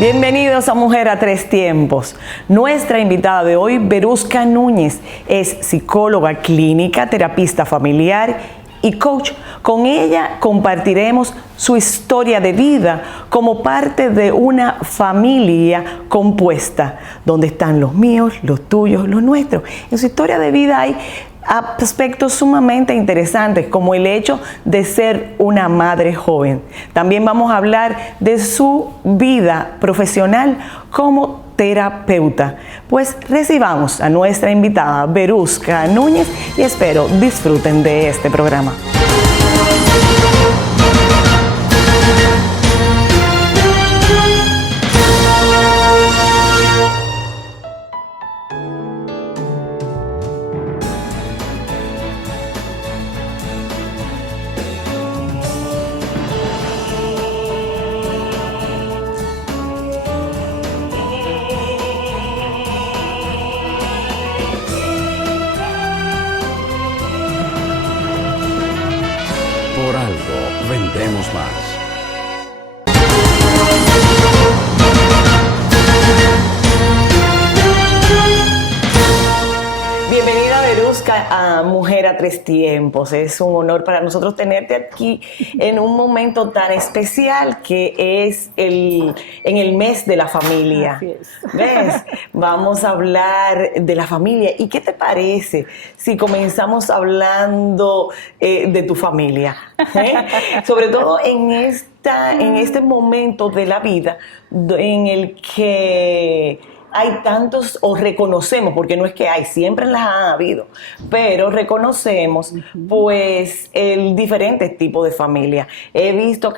Bienvenidos a Mujer a Tres Tiempos. Nuestra invitada de hoy, Verusca Núñez, es psicóloga clínica, terapista familiar y coach. Con ella compartiremos su historia de vida como parte de una familia compuesta, donde están los míos, los tuyos, los nuestros. En su historia de vida hay aspectos sumamente interesantes, como el hecho de ser una madre joven. También vamos a hablar de su vida profesional como terapeuta. Pues recibamos a nuestra invitada Verusca Núñez y espero disfruten de este programa. Por algo vendemos más. Bienvenida, Verusca, a Mujer a Tres Tiempos. Es un honor para nosotros tenerte aquí en un momento tan especial que es en el mes de la familia. Así es. ¿Ves? Vamos a hablar de la familia. ¿Y qué te parece si comenzamos hablando de tu familia? Sobre todo en este momento de la vida en el que hay tantos, o reconocemos, porque no es que hay, siempre las ha habido, pero reconocemos pues el diferente tipo de familia. He visto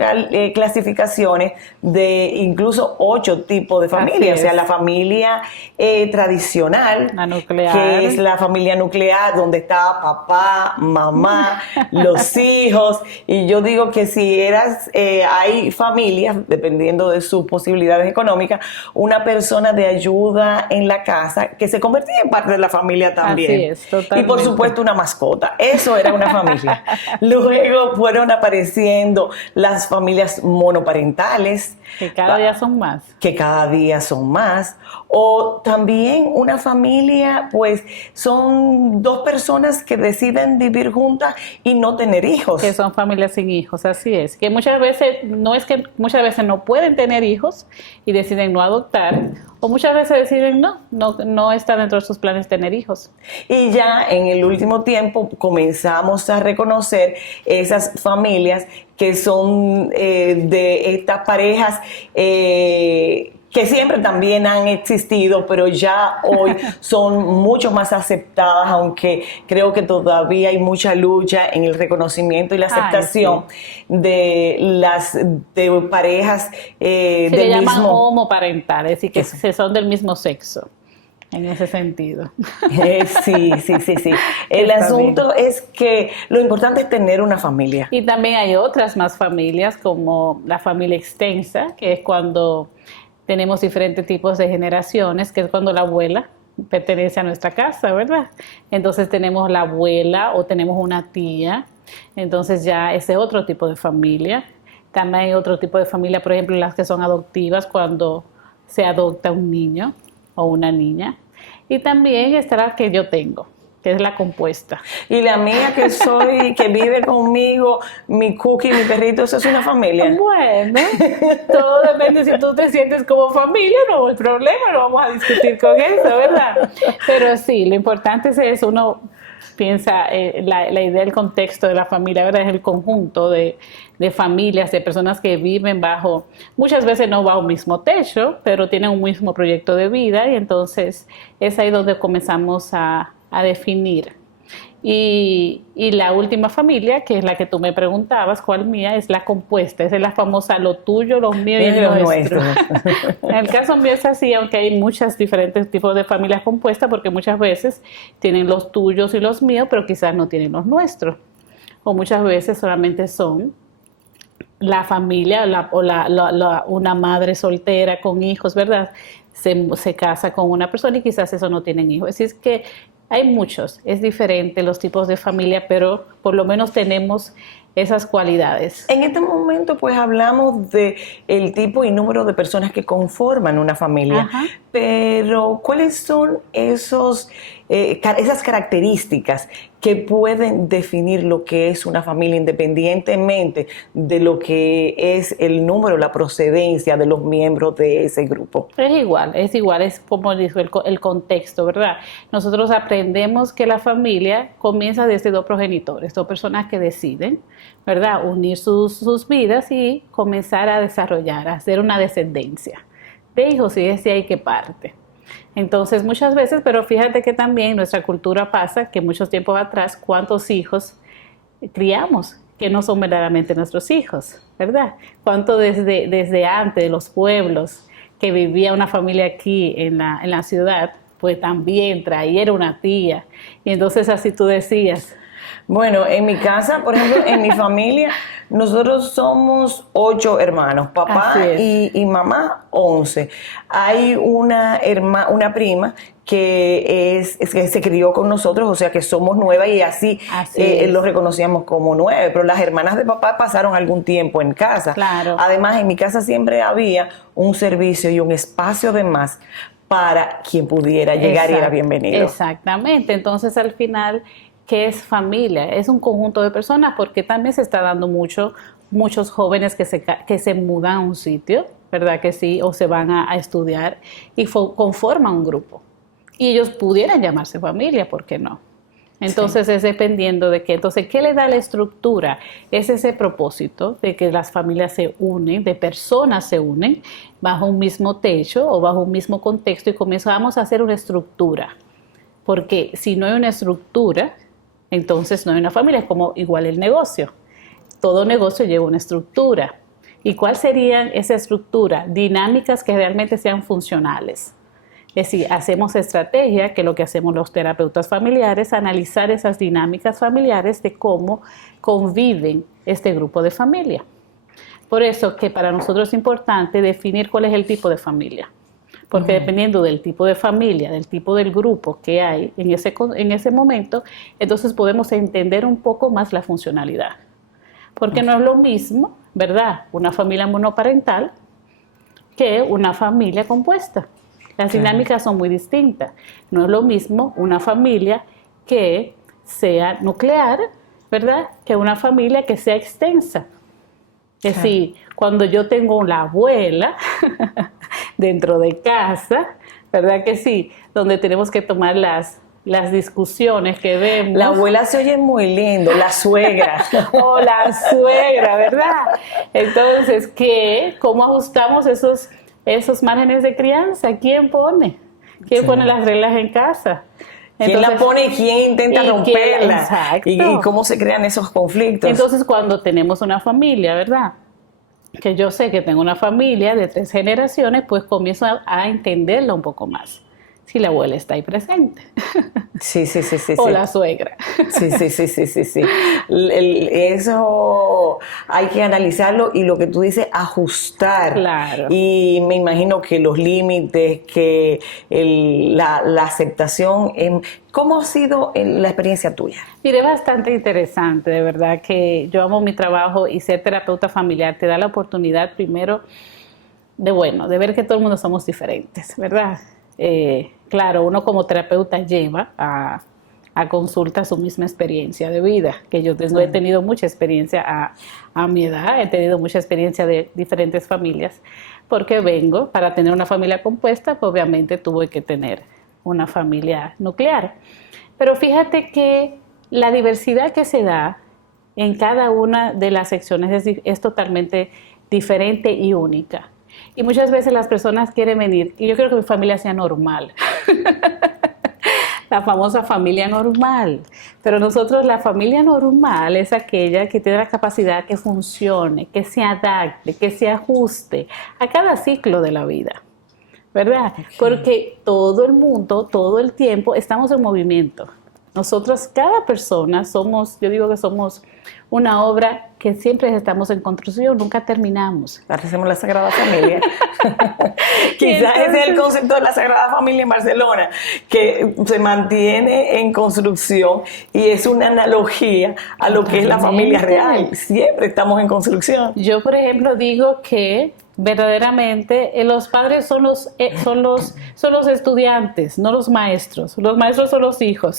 clasificaciones de incluso 8 tipos de familia, o sea, la familia tradicional, la nuclear, que es la familia nuclear, donde está papá, mamá, los hijos, y yo digo que si hay familias, dependiendo de sus posibilidades económicas, una persona de ayuda en la casa que se convertía en parte de la familia también. Así es, totalmente. Y por supuesto una mascota. Eso era una familia. Luego fueron apareciendo las familias monoparentales. que cada día son más. Que cada día son más. O también una familia, pues son 2 personas que deciden vivir juntas y no tener hijos. Que son familias sin hijos, así es. Que muchas veces no pueden tener hijos y deciden no adoptar, o muchas veces deciden no está dentro de sus planes tener hijos. Y ya en el último tiempo comenzamos a reconocer esas familias que son de estas parejas que siempre también han existido, pero ya hoy son mucho más aceptadas, aunque creo que todavía hay mucha lucha en el reconocimiento y la aceptación de parejas Se le llaman homoparentales, es decir, que son del mismo sexo. En ese sentido. Sí. El asunto es que lo importante es tener una familia. Y también hay otras más familias, como la familia extensa, que es cuando tenemos diferentes tipos de generaciones, que es cuando la abuela pertenece a nuestra casa, ¿verdad? Entonces tenemos la abuela o tenemos una tía, entonces ya ese otro tipo de familia. También hay otro tipo de familia, por ejemplo, las que son adoptivas, cuando se adopta un niño o una niña. Y también está la que yo tengo, que es la compuesta. Y la mía que vive conmigo, mi Cookie, mi perrito, eso es una familia. Bueno, todo depende si tú te sientes como familia, no hay problema, no vamos a discutir con eso, ¿verdad? Pero sí, lo importante es eso, uno piensa, la idea del contexto de la familia, ¿verdad? Es el conjunto de familias, de personas que viven muchas veces no bajo un mismo techo, pero tienen un mismo proyecto de vida, y entonces es ahí donde comenzamos a definir. Y la última familia, que es la que tú me preguntabas, ¿cuál mía? Es la compuesta, esa es la famosa lo tuyo, lo mío y lo nuestro. En el caso mío es así, aunque hay muchos diferentes tipos de familias compuestas, porque muchas veces tienen los tuyos y los míos, pero quizás no tienen los nuestros. O muchas veces solamente son la familia una madre soltera con hijos, ¿verdad? Se casa con una persona y quizás eso no tienen hijos. Así es que hay muchos, es diferente los tipos de familia, pero por lo menos tenemos esas cualidades. En este momento, pues hablamos de el tipo y número de personas que conforman una familia, Ajá. pero ¿cuáles son esas características que pueden definir lo que es una familia independientemente de lo que es el número, la procedencia de los miembros de ese grupo? Es igual, es como dijo el contexto, ¿verdad? Nosotros aprendemos que la familia comienza desde dos progenitores, dos personas que deciden, ¿verdad? Unir sus vidas y comenzar a desarrollar, a hacer una descendencia de hijos, y es de ahí que parte. Entonces, muchas veces, pero fíjate que también en nuestra cultura pasa que muchos tiempos atrás, ¿cuántos hijos criamos que no son verdaderamente nuestros hijos, ¿verdad? ¿Cuánto desde antes de los pueblos que vivía una familia aquí en la ciudad, pues también traía una tía? Y entonces así tú decías. Bueno, en mi casa, por ejemplo, en mi familia, nosotros somos 8 hermanos, papá y mamá 11. Hay una prima que se crió con nosotros, o sea que somos 9 y así lo reconocíamos como 9, pero las hermanas de papá pasaron algún tiempo en casa. Claro. Además, en mi casa siempre había un servicio y un espacio de más para quien pudiera llegar y era bienvenido. Exactamente, entonces al final, ¿qué es familia? Es un conjunto de personas, porque también se está dando muchos jóvenes que se mudan a un sitio, ¿verdad que sí? O se van a estudiar y conforman un grupo. Y ellos pudieran llamarse familia, ¿por qué no? Entonces es dependiendo de qué. Entonces, ¿qué le da la estructura? Es ese propósito de que las familias se unen, de personas se unen bajo un mismo techo o bajo un mismo contexto y comenzamos a hacer una estructura. Porque si no hay una estructura, entonces no hay una familia. Es como igual el negocio. Todo negocio lleva una estructura. ¿Y cuál sería esa estructura? Dinámicas que realmente sean funcionales. Es decir, hacemos estrategia, que lo que hacemos los terapeutas familiares, analizar esas dinámicas familiares de cómo conviven este grupo de familia. Por eso que para nosotros es importante definir cuál es el tipo de familia. Porque dependiendo del tipo de familia, del tipo del grupo que hay en ese momento, entonces podemos entender un poco más la funcionalidad. Porque no es lo mismo, ¿verdad?, una familia monoparental que una familia compuesta. Las dinámicas son muy distintas. No es lo mismo una familia que sea nuclear, ¿verdad?, que una familia que sea extensa. Es decir, cuando yo tengo una abuela dentro de casa, ¿verdad que sí?, donde tenemos que tomar las discusiones que vemos. La abuela se oye muy lindo, la suegra. O la suegra, ¿verdad? Entonces, ¿cómo ajustamos esos márgenes de crianza? ¿Quién pone? ¿Quién pone las reglas en casa? ¿Quién la pone y quién intenta romperla? Exacto. ¿Y cómo se crean esos conflictos? Entonces, cuando tenemos una familia, ¿verdad?, que yo sé que tengo una familia de 3 generaciones, pues comienzo a entenderla un poco más. Si la abuela está ahí presente. Sí. O la suegra. Sí. Eso hay que analizarlo y lo que tú dices, ajustar. Claro. Y me imagino que los límites, que la aceptación. ¿Cómo ha sido la experiencia tuya? Mire, bastante interesante, de verdad que yo amo mi trabajo y ser terapeuta familiar te da la oportunidad primero de ver que todo el mundo somos diferentes, ¿verdad? Claro, uno como terapeuta lleva a consulta su misma experiencia de vida, que yo he tenido mucha experiencia a mi edad, he tenido mucha experiencia de diferentes familias, porque para tener una familia compuesta, pues obviamente tuve que tener una familia nuclear. Pero fíjate que la diversidad que se da en cada una de las secciones es totalmente diferente y única. Y muchas veces las personas quieren venir, y yo quiero que mi familia sea normal. La famosa familia normal. Pero nosotros, la familia normal es aquella que tiene la capacidad que funcione, que se adapte, que se ajuste a cada ciclo de la vida, ¿verdad? Okay. Porque todo el mundo, todo el tiempo, estamos en movimiento. Nosotros, cada persona, yo digo que somos una obra que siempre estamos en construcción, nunca terminamos. Ahora hacemos la Sagrada Familia. Quizás ese es el concepto de la Sagrada Familia en Barcelona, que se mantiene en construcción y es una analogía a lo que es la familia real. Siempre estamos en construcción. Yo, por ejemplo, digo que verdaderamente los padres son los estudiantes, no los maestros. Los maestros son los hijos.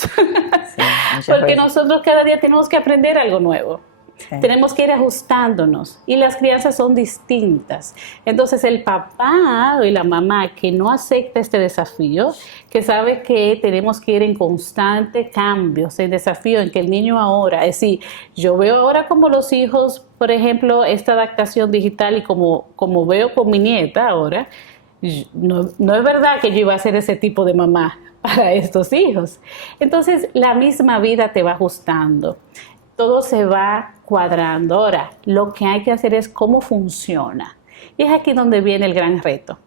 Sí, porque nosotros cada día tenemos que aprender algo nuevo. Sí. Tenemos que ir ajustándonos y las crianzas son distintas. Entonces el papá y la mamá que no acepta este desafío, que sabe que tenemos que ir en constante cambio, en desafío en que el niño ahora, es decir, yo veo ahora como los hijos, por ejemplo, esta adaptación digital y como veo con mi nieta ahora, no es verdad que yo iba a ser ese tipo de mamá para estos hijos. Entonces la misma vida te va ajustando. Todo se va cuadrando. Ahora, lo que hay que hacer es cómo funciona. Y es aquí donde viene el gran reto.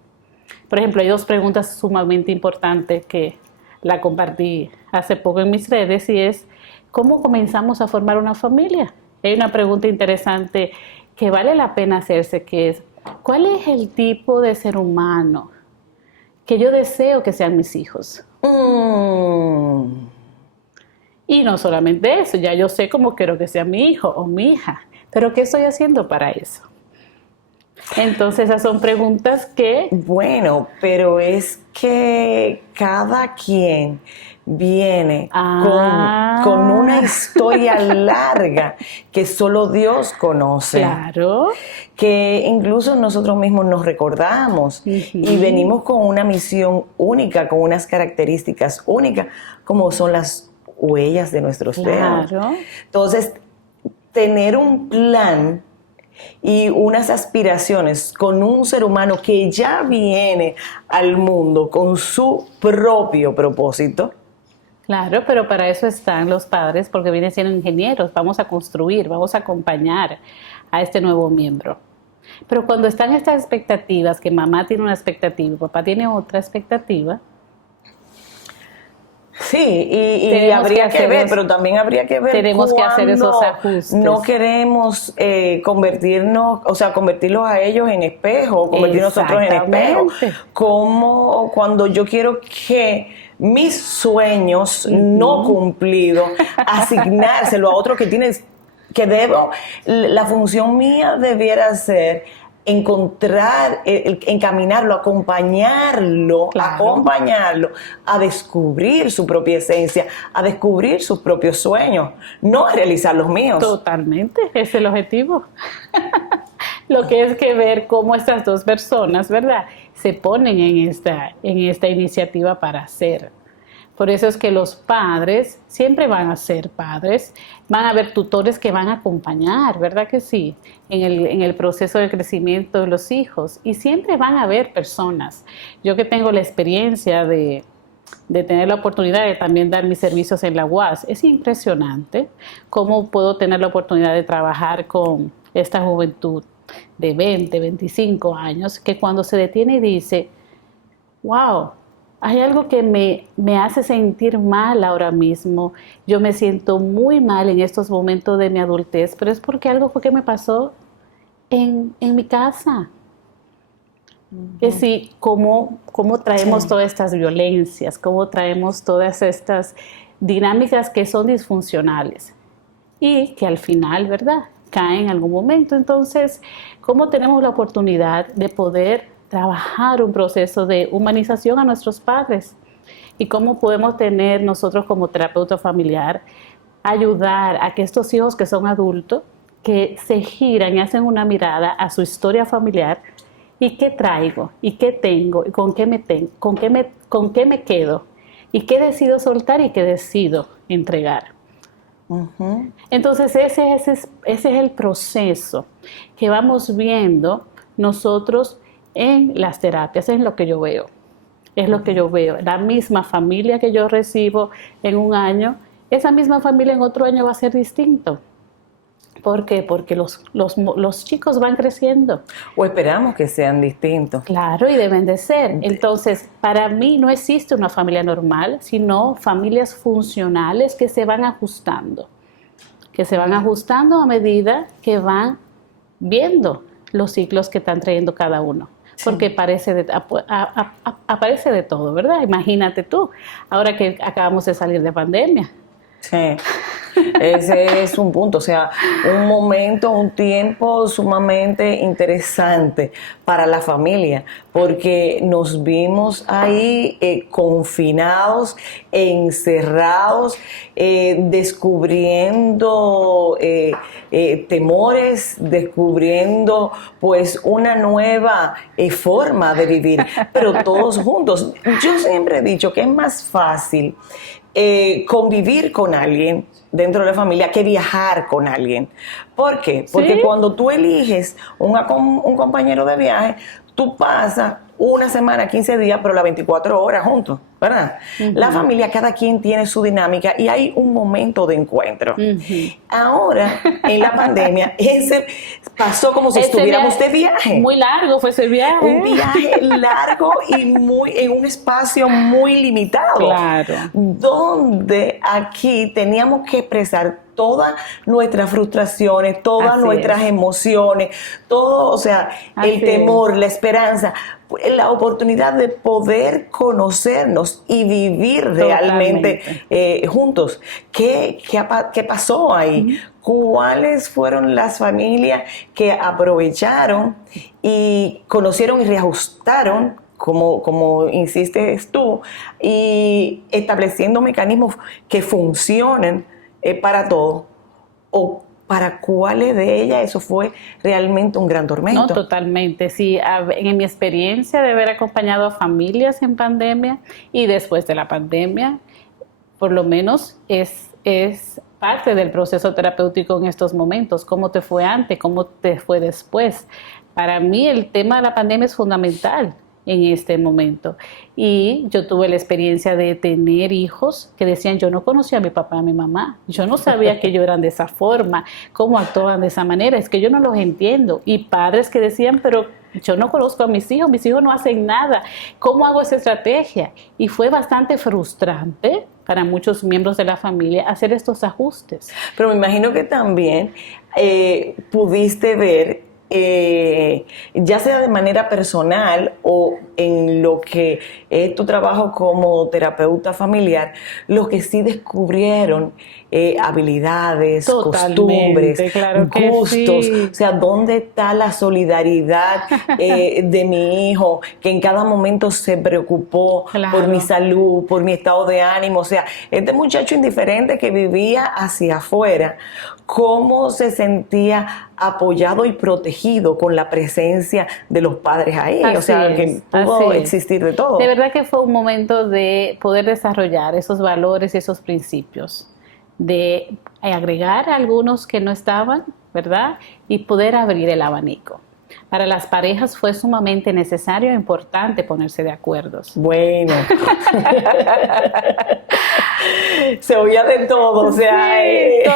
Por ejemplo, hay dos preguntas sumamente importantes que la compartí hace poco en mis redes y es, ¿cómo comenzamos a formar una familia? Hay una pregunta interesante que vale la pena hacerse, que es, ¿cuál es el tipo de ser humano que yo deseo que sean mis hijos? Y no solamente eso, ya yo sé cómo quiero que sea mi hijo o mi hija, pero ¿qué estoy haciendo para eso? Entonces esas son preguntas que... Bueno, pero es que cada quien viene con una historia larga que solo Dios conoce. Claro. Que incluso nosotros mismos nos recordamos y venimos con una misión única, con unas características únicas, como son las huellas de nuestros dedos. Entonces, tener un plan y unas aspiraciones con un ser humano que ya viene al mundo con su propio propósito. Claro, pero para eso están los padres, porque vienen siendo ingenieros. Vamos a construir, vamos a acompañar a este nuevo miembro. Pero cuando están estas expectativas, que mamá tiene una expectativa, papá tiene otra expectativa. Sí, y habría que ver, pero también habría que ver tenemos que hacer esos ajustes. No queremos convertirlos a ellos en espejo, convertir nosotros en espejo. Como cuando yo quiero que mis sueños no cumplidos, asignárselo a otro que tiene, que debo, la función mía debiera ser encontrar, encaminarlo, acompañarlo a descubrir su propia esencia, a descubrir sus propios sueños, no a realizar los míos. Totalmente, es el objetivo. Lo que es que ver cómo estas dos personas, ¿verdad?, se ponen en esta iniciativa para hacer. Por eso es que los padres siempre van a ser padres, van a haber tutores que van a acompañar, ¿verdad que sí?, en el proceso de crecimiento de los hijos. Y siempre van a haber personas. Yo que tengo la experiencia de tener la oportunidad de también dar mis servicios en la UAS, es impresionante cómo puedo tener la oportunidad de trabajar con esta juventud de 20, 25 años, que cuando se detiene y dice, wow, hay algo que me hace sentir mal ahora mismo. Yo me siento muy mal en estos momentos de mi adultez, pero es porque algo fue que me pasó en mi casa. Es decir, cómo traemos todas estas violencias, cómo traemos todas estas dinámicas que son disfuncionales y que al final, ¿verdad?, caen en algún momento. Entonces, ¿cómo tenemos la oportunidad de poder trabajar un proceso de humanización a nuestros padres? Y cómo podemos tener nosotros como terapeuta familiar, ayudar a que estos hijos que son adultos, que se giran y hacen una mirada a su historia familiar, y qué traigo, y qué tengo, y con qué me quedo, y qué decido soltar y qué decido entregar. Entonces ese es el proceso que vamos viendo nosotros en las terapias, es lo que yo veo. Es lo que yo veo. La misma familia que yo recibo en un año, esa misma familia en otro año va a ser distinto. ¿Por qué? Porque los chicos van creciendo. O esperamos que sean distintos. Claro, y deben de ser. Entonces, para mí no existe una familia normal, sino familias funcionales que se van ajustando. que se van ajustando a medida que van viendo los ciclos que están trayendo cada uno. Porque aparece de todo, ¿verdad? Imagínate tú, ahora que acabamos de salir de pandemia. Sí, ese es un punto, o sea, un momento, un tiempo sumamente interesante para la familia, porque nos vimos ahí confinados, encerrados, descubriendo temores, descubriendo pues una nueva forma de vivir, pero todos juntos. Yo siempre he dicho que es más fácil convivir con alguien dentro de la familia que viajar con alguien. ¿Por qué? Porque ¿Sí? cuando tú eliges un compañero de viaje, tú pasas una semana, 15 días, pero las 24 horas juntos, ¿verdad? La familia, cada quien tiene su dinámica y hay un momento de encuentro. Ahora, en la pandemia, ese pasó como si estuviéramos de viaje. Muy largo fue ese viaje. Un viaje largo y en un espacio muy limitado. Claro. Donde aquí teníamos que expresar todas nuestras frustraciones, todas nuestras emociones, todo, o sea, el temor, la esperanza, la oportunidad de poder conocernos y vivir realmente juntos. ¿Qué pasó ahí? ¿Cuáles fueron las familias que aprovecharon y conocieron y reajustaron, como insistes tú, y estableciendo mecanismos que funcionen para todos? ¿O para cuáles de ellas eso fue realmente un gran tormento? No, totalmente. Sí, en mi experiencia de haber acompañado a familias en pandemia y después de la pandemia, por lo menos es parte del proceso terapéutico en estos momentos. ¿Cómo te fue antes? ¿Cómo te fue después? Para mí el tema de la pandemia es fundamental en este momento. Y yo tuve la experiencia de tener hijos que decían, yo no conocía a mi papá y a mi mamá, yo no sabía que ellos eran de esa forma, cómo actuaban de esa manera, es que yo no los entiendo. Y padres que decían, pero yo no conozco a mis hijos no hacen nada, ¿cómo hago esa estrategia? Y fue bastante frustrante para muchos miembros de la familia hacer estos ajustes. Pero me imagino que también pudiste ver, ya sea de manera personal o en lo que es tu trabajo como terapeuta familiar, los que sí descubrieron habilidades, costumbres, claro gustos, sí. O sea, ¿dónde está la solidaridad de mi hijo que en cada momento se preocupó por mi salud, por mi estado de ánimo? O sea, este muchacho indiferente que vivía hacia afuera, ¿cómo se sentía apoyado y protegido con la presencia de los padres ahí? O sea, que pudo existir de todo. De verdad que fue un momento de poder desarrollar esos valores y esos principios, de agregar algunos que no estaban, ¿verdad? Y poder abrir el abanico. Para las parejas fue sumamente necesario e importante ponerse de acuerdo. Bueno. Se oía de todo, o sea...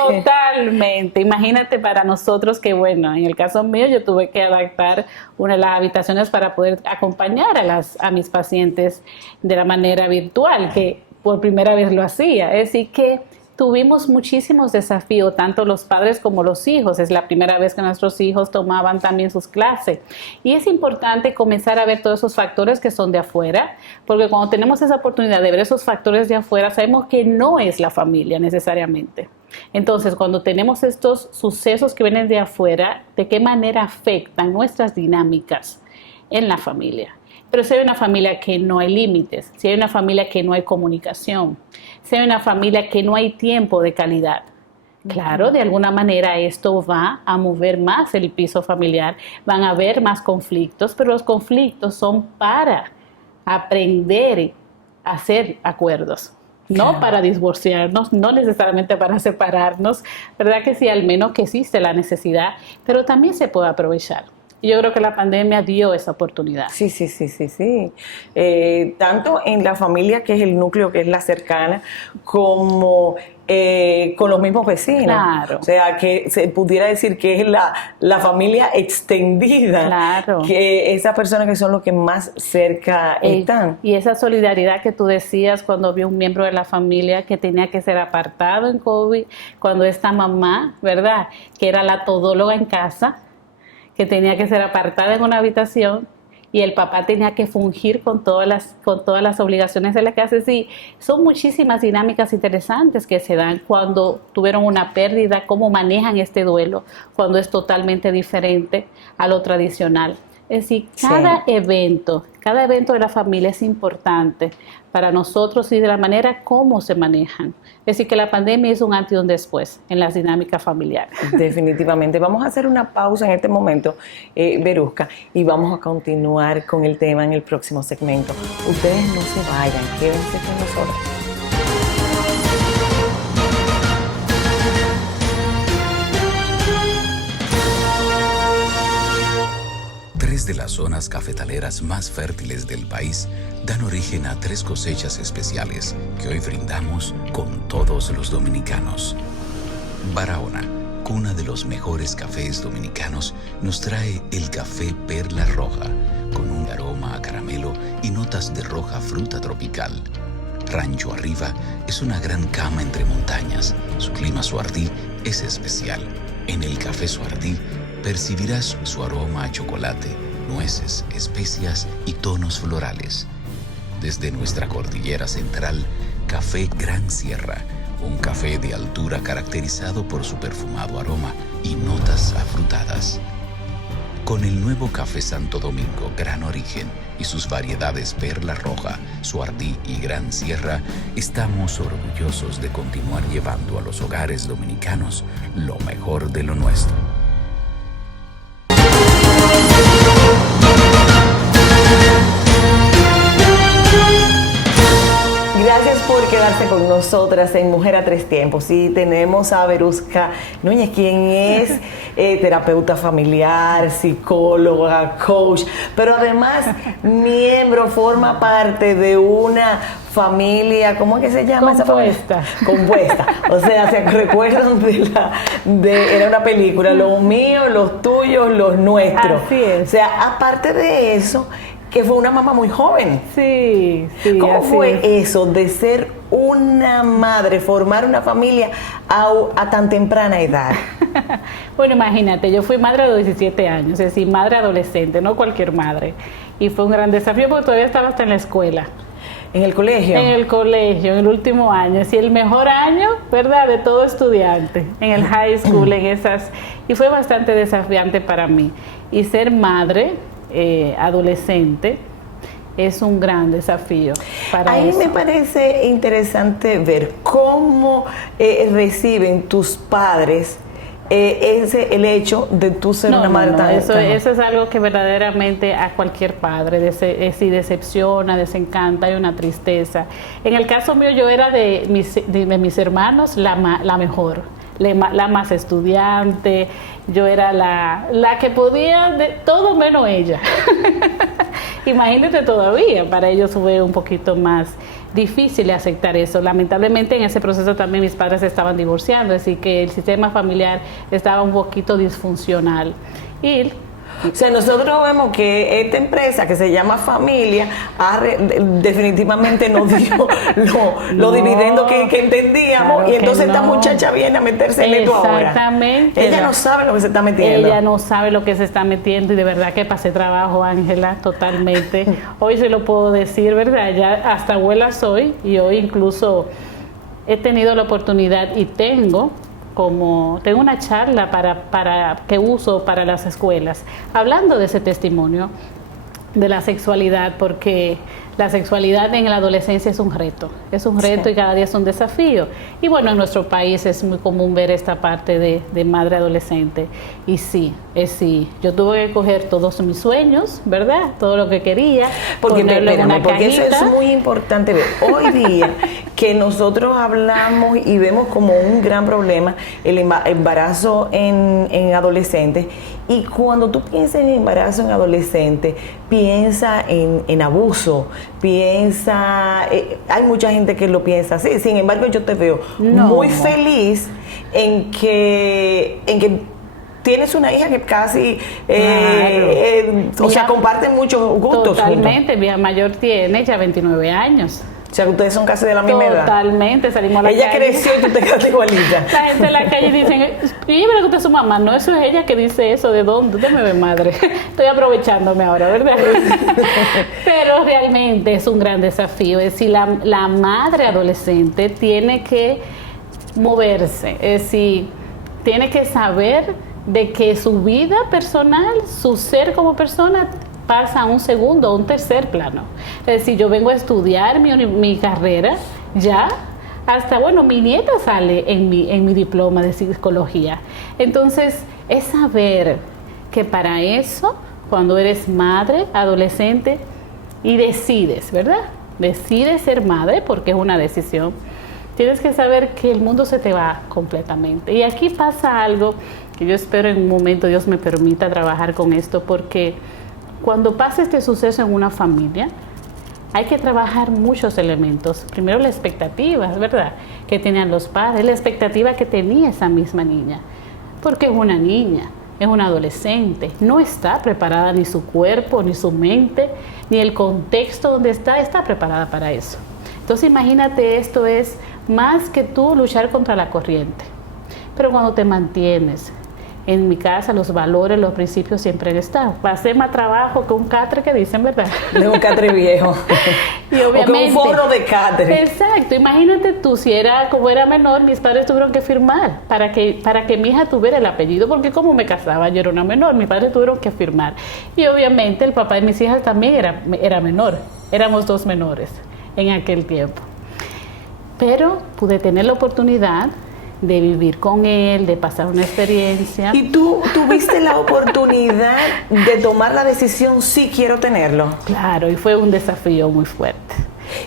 Totalmente. Imagínate para nosotros que, bueno, en el caso mío yo tuve que adaptar una de las habitaciones para poder acompañar a mis pacientes de la manera virtual, que por primera vez lo hacía. Es decir, que tuvimos muchísimos desafíos, tanto los padres como los hijos. Es la primera vez que nuestros hijos tomaban también sus clases. Y es importante comenzar a ver todos esos factores que son de afuera, porque cuando tenemos esa oportunidad de ver esos factores de afuera, sabemos que no es la familia necesariamente. Entonces, cuando tenemos estos sucesos que vienen de afuera, ¿de qué manera afectan nuestras dinámicas en la familia? Pero si hay una familia que no hay límites, si hay una familia que no hay comunicación, si hay una familia que no hay tiempo de calidad, claro, de alguna manera esto va a mover más el piso familiar, van a haber más conflictos, pero los conflictos son para aprender a hacer acuerdos. No para divorciarnos, no necesariamente para separarnos, ¿verdad que sí? Al menos que existe la necesidad, pero también se puede aprovechar. Y yo creo que la pandemia dio esa oportunidad. Sí. Tanto en la familia, que es el núcleo, que es la cercana, como con los mismos vecinos. Claro. O sea, que se pudiera decir que es la familia extendida. Claro. Que esas personas que son los que más cerca están. Y esa solidaridad que tú decías cuando vi un miembro de la familia que tenía que ser apartado en COVID, cuando esta mamá, ¿verdad?, que era la todóloga en casa, que tenía que ser apartada en una habitación, y el papá tenía que fungir con todas las obligaciones de la casa. Sí, son muchísimas dinámicas interesantes que se dan cuando tuvieron una pérdida, cómo manejan este duelo, cuando es totalmente diferente a lo tradicional. Es decir, cada evento de la familia es importante para nosotros y de la manera como se manejan. Es decir, que la pandemia es un antes y un después en las dinámicas familiares. Definitivamente. Vamos a hacer una pausa en este momento, Verusca, y vamos a continuar con el tema en el próximo segmento. Ustedes no se vayan, quédense con nosotros. Tres de las zonas cafetaleras más fértiles del país dan origen a 3 cosechas especiales que hoy brindamos con todos los dominicanos. Barahona, cuna de los mejores cafés dominicanos, nos trae el café Perla Roja, con un aroma a caramelo y notas de roja fruta tropical. Rancho Arriba es una gran cama entre montañas. Su clima Suardí es especial. En el café Suardí percibirás su aroma a chocolate, nueces, especias y tonos florales. Desde nuestra cordillera central, Café Gran Sierra, un café de altura caracterizado por su perfumado aroma y notas afrutadas. Con el nuevo Café Santo Domingo Gran Origen y sus variedades Perla Roja, Suardí y Gran Sierra, estamos orgullosos de continuar llevando a los hogares dominicanos lo mejor de lo nuestro. Gracias por quedarse con nosotras en Mujer a Tres Tiempos. Y tenemos a Verusca Núñez, quien es terapeuta familiar, psicóloga, coach, pero además forma parte de una familia, ¿cómo es que se llama esa familia? Compuesta. O sea, ¿se recuerdan era una película, los míos, los tuyos, los nuestros? Así es. O sea, aparte de eso, que fue una mamá muy joven. Sí. ¿Cómo fue eso de ser una madre, formar una familia a tan temprana edad? Bueno, imagínate, yo fui madre a los 17 años, es decir, madre adolescente, no cualquier madre. Y fue un gran desafío porque todavía estaba hasta en la escuela. ¿En el colegio? En el colegio, en el último año. Sí, el mejor año, ¿verdad?, de todo estudiante. En el high school, y fue bastante desafiante para mí. Y ser madre adolescente es un gran desafío para Ahí eso. me parece interesante ver cómo reciben tus padres el hecho de tú ser una madre tan... Eso es algo que verdaderamente a cualquier padre sí decepciona, desencanta, hay una tristeza. En el caso mío, yo era de mis hermanos la mejor, la más estudiante. Yo era la que podía de todo menos ella. Imagínate, todavía para ellos fue un poquito más difícil aceptar eso. Lamentablemente en ese proceso también mis padres se estaban divorciando, así que el sistema familiar estaba un poquito disfuncional. O sea, nosotros vemos que esta empresa que se llama Familia definitivamente no dio los dividendos que entendíamos, claro, y entonces esta muchacha viene a meterse en esto ahora. Exactamente. Ella no sabe lo que se está metiendo. Ella no sabe lo que se está metiendo y de verdad que pasé trabajo, Ángela, totalmente. Hoy se lo puedo decir, ¿verdad? Ya hasta abuela soy y hoy incluso he tenido la oportunidad y tengo una charla que uso para las escuelas, hablando de ese testimonio de la sexualidad, porque la sexualidad en la adolescencia es un reto y cada día es un desafío. Y bueno, en nuestro país es muy común ver esta parte de madre adolescente. Y sí, yo tuve que coger todos mis sueños, ¿verdad? Todo lo que quería, porque eso es muy importante ver. Hoy día, que nosotros hablamos y vemos como un gran problema el embarazo en adolescentes. Y cuando tú piensas en embarazo en adolescentes, piensa en abuso, piensa, hay mucha gente que lo piensa así. Sin embargo, yo te veo muy feliz en que tienes una hija que casi, o sea, comparten muchos gustos. Totalmente, mi hija mayor tiene ya 29 años. O sea, que ustedes son casi de la misma edad. Totalmente, salimos a la calle. Ella creció y tú te quedaste igualita. La gente en la calle dice, y me gusta su mamá. No, eso es ella que dice eso. ¿De dónde? ¿Dónde me ve, madre? Estoy aprovechándome ahora, ¿verdad? Pero realmente es un gran desafío. Es decir, la madre adolescente tiene que moverse. Es decir, tiene que saber de que su vida personal, su ser como persona, pasa a un segundo o un tercer plano. Es decir, yo vengo a estudiar mi carrera, ya, hasta, bueno, mi nieta sale en mi diploma de psicología. Entonces, es saber que para eso, cuando eres madre, adolescente, y decides, ¿verdad? Decides ser madre, porque es una decisión, tienes que saber que el mundo se te va completamente. Y aquí pasa algo que yo espero en un momento Dios me permita trabajar con esto, porque cuando pasa este suceso en una familia, hay que trabajar muchos elementos. Primero la expectativa, ¿verdad?, que tenían los padres, la expectativa que tenía esa misma niña, porque es una niña, es una adolescente, no está preparada ni su cuerpo, ni su mente, ni el contexto donde está preparada para eso. Entonces imagínate, esto es más que tú luchar contra la corriente. Pero cuando te mantienes, en mi casa los valores, los principios siempre están. Va a ser más trabajo que un catre que dicen, ¿verdad? De un catre viejo. Y obviamente, o que un forro de catre. Exacto. Imagínate tú, como era menor, mis padres tuvieron que firmar para que mi hija tuviera el apellido, porque como me casaba, yo era una menor, mis padres tuvieron que firmar. Y obviamente el papá de mis hijas también era menor. Éramos dos menores en aquel tiempo. Pero pude tener la oportunidad de vivir con él, de pasar una experiencia. ¿Y tú tuviste la oportunidad de tomar la decisión, sí quiero tenerlo? Claro, y fue un desafío muy fuerte.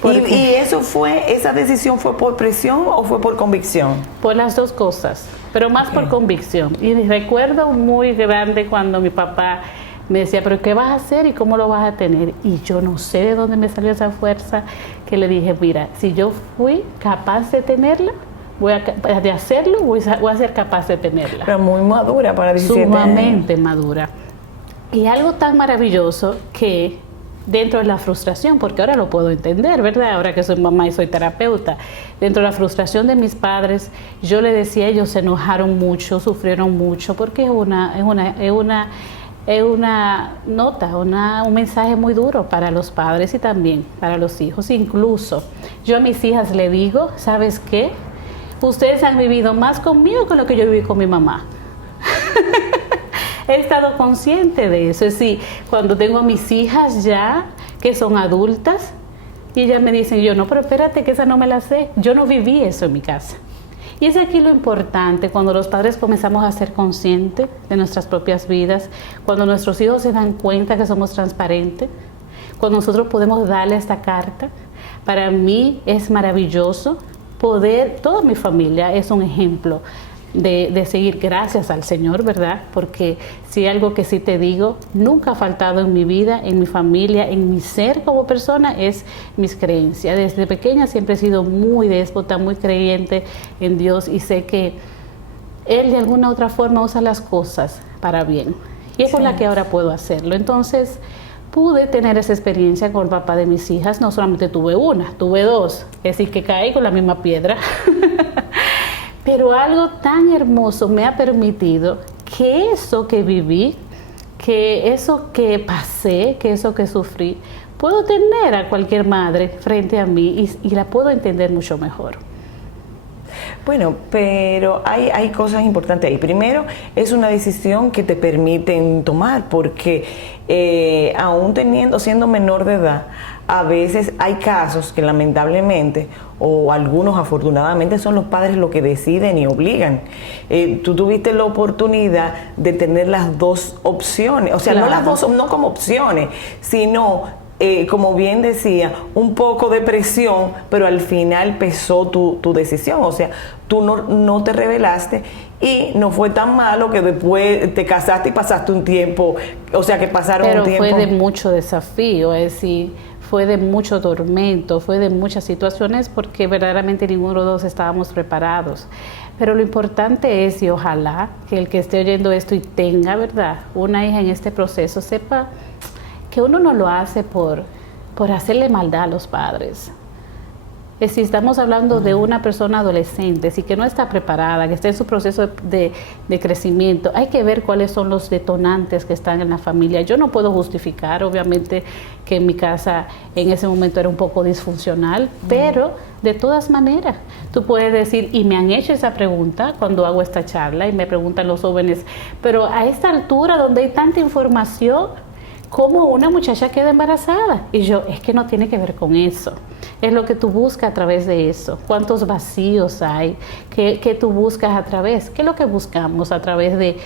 ¿Y esa decisión fue por presión o fue por convicción? Por las dos cosas, pero más por convicción. Y recuerdo muy grande cuando mi papá me decía, pero ¿qué vas a hacer y cómo lo vas a tener? Y yo no sé de dónde me salió esa fuerza, que le dije, mira, si yo fui capaz de tenerla, voy a ser capaz de tenerla. Pero muy madura para 17 años. Sumamente madura. Y algo tan maravilloso que dentro de la frustración, porque ahora lo puedo entender, ¿verdad? Ahora que soy mamá y soy terapeuta, dentro de la frustración de mis padres, yo le decía, ellos se enojaron mucho, sufrieron mucho, porque es un mensaje muy duro para los padres y también para los hijos. Incluso yo a mis hijas le digo, ¿sabes qué? Ustedes han vivido más conmigo que lo que yo viví con mi mamá. He estado consciente de eso. Es decir, cuando tengo a mis hijas ya, que son adultas, y ellas me dicen, yo no, pero espérate que esa no me la sé. Yo no viví eso en mi casa. Y es aquí lo importante, cuando los padres comenzamos a ser conscientes de nuestras propias vidas, cuando nuestros hijos se dan cuenta que somos transparentes, cuando nosotros podemos darle esta carta. Para mí es maravilloso poder, toda mi familia es un ejemplo de seguir, gracias al Señor, ¿verdad? Porque si algo que sí te digo, nunca ha faltado en mi vida, en mi familia, en mi ser como persona, es mis creencias. Desde pequeña siempre he sido muy déspota, muy creyente en Dios, y sé que Él de alguna u otra forma usa las cosas para bien. Y es por la que ahora puedo hacerlo. Entonces, pude tener esa experiencia con el papá de mis hijas. No solamente tuve una, tuve dos. Es decir, que caí con la misma piedra. Pero algo tan hermoso me ha permitido que eso que viví, que eso que pasé, que eso que sufrí, puedo tener a cualquier madre frente a mí y la puedo entender mucho mejor. Bueno, pero hay cosas importantes ahí. Primero, es una decisión que te permiten tomar, porque aún siendo menor de edad, a veces hay casos que lamentablemente, o algunos afortunadamente, son los padres los que deciden y obligan. Tú tuviste la oportunidad de tener las dos opciones, o sea, Claro. no las dos, no como opciones, sino como bien decía, un poco de presión, pero al final pesó tu decisión. O sea, tú no te rebelaste y no fue tan malo que después te casaste y pasaste un tiempo, o sea, que pasaron un tiempo. Pero fue de mucho desafío, es decir, fue de mucho tormento, fue de muchas situaciones porque verdaderamente ninguno de los dos estábamos preparados. Pero lo importante es, y ojalá que el que esté oyendo esto y tenga, ¿verdad?, una hija en este proceso, sepa que uno no lo hace por hacerle maldad a los padres. Si estamos hablando de una persona adolescente, si que no está preparada, que está en su proceso de crecimiento, hay que ver cuáles son los detonantes que están en la familia. Yo no puedo justificar, obviamente, que en mi casa en ese momento era un poco disfuncional, pero de todas maneras, tú puedes decir, y me han hecho esa pregunta cuando hago esta charla, y me preguntan los jóvenes, pero a esta altura donde hay tanta información, ¿cómo una muchacha queda embarazada? Y yo, es que no tiene que ver con eso. Es lo que tú buscas a través de eso. ¿Cuántos vacíos hay? ¿Qué tú buscas a través? ¿Qué es lo que buscamos a través de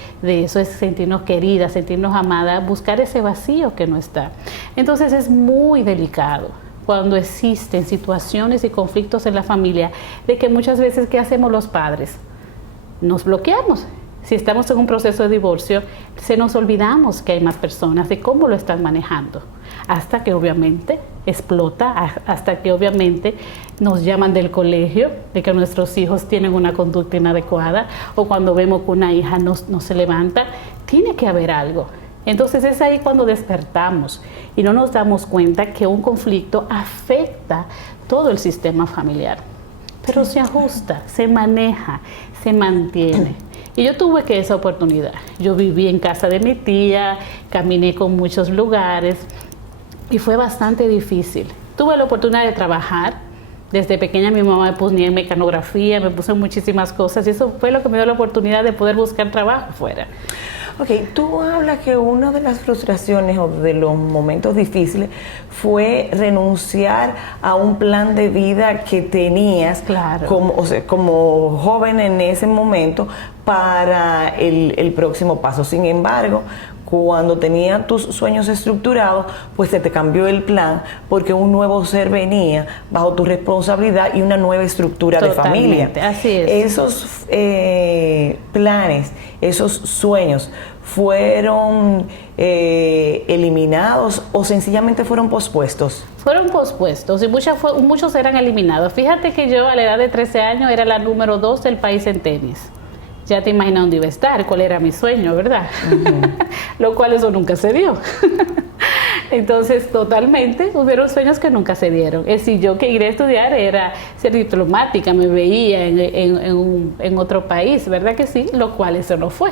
eso? Es sentirnos queridas, sentirnos amadas, buscar ese vacío que no está. Entonces es muy delicado cuando existen situaciones y conflictos en la familia, de que muchas veces, ¿qué hacemos los padres? Nos bloqueamos. Si estamos en un proceso de divorcio, se nos olvidamos que hay más personas, de cómo lo están manejando, hasta que obviamente explota, hasta que obviamente nos llaman del colegio, de que nuestros hijos tienen una conducta inadecuada, o cuando vemos que una hija no se levanta, tiene que haber algo. Entonces es ahí cuando despertamos y no nos damos cuenta que un conflicto afecta todo el sistema familiar, pero se ajusta, se maneja, se mantiene. Y yo tuve esa oportunidad. Yo viví en casa de mi tía, caminé con muchos lugares y fue bastante difícil. Tuve la oportunidad de trabajar. Desde pequeña mi mamá me ponía en mecanografía, me puso en muchísimas cosas y eso fue lo que me dio la oportunidad de poder buscar trabajo fuera. Ok, tú hablas que una de las frustraciones o de los momentos difíciles fue renunciar a un plan de vida que tenías, claro, como joven en ese momento para el próximo paso. Sin embargo, cuando tenías tus sueños estructurados, pues se te cambió el plan porque un nuevo ser venía bajo tu responsabilidad y una nueva estructura de familia. Así es. Esos planes, esos sueños, ¿fueron eliminados o sencillamente fueron pospuestos? Fueron pospuestos y muchos eran eliminados. Fíjate que yo a la edad de 13 años era la número 2 del país en tenis. Ya te imaginas dónde iba a estar, cuál era mi sueño, ¿verdad? Lo cual eso nunca se dio. Entonces, totalmente, hubieron sueños que nunca se dieron. Es decir, yo que iré a estudiar era ser diplomática, me veía en otro país, ¿verdad que sí? Lo cual eso no fue,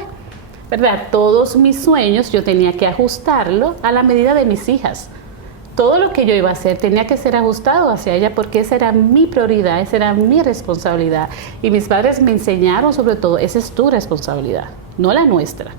¿verdad? Todos mis sueños yo tenía que ajustarlo a la medida de mis hijas. Todo lo que yo iba a hacer tenía que ser ajustado hacia ella porque esa era mi prioridad, esa era mi responsabilidad. Y mis padres me enseñaron sobre todo, esa es tu responsabilidad, no la nuestra.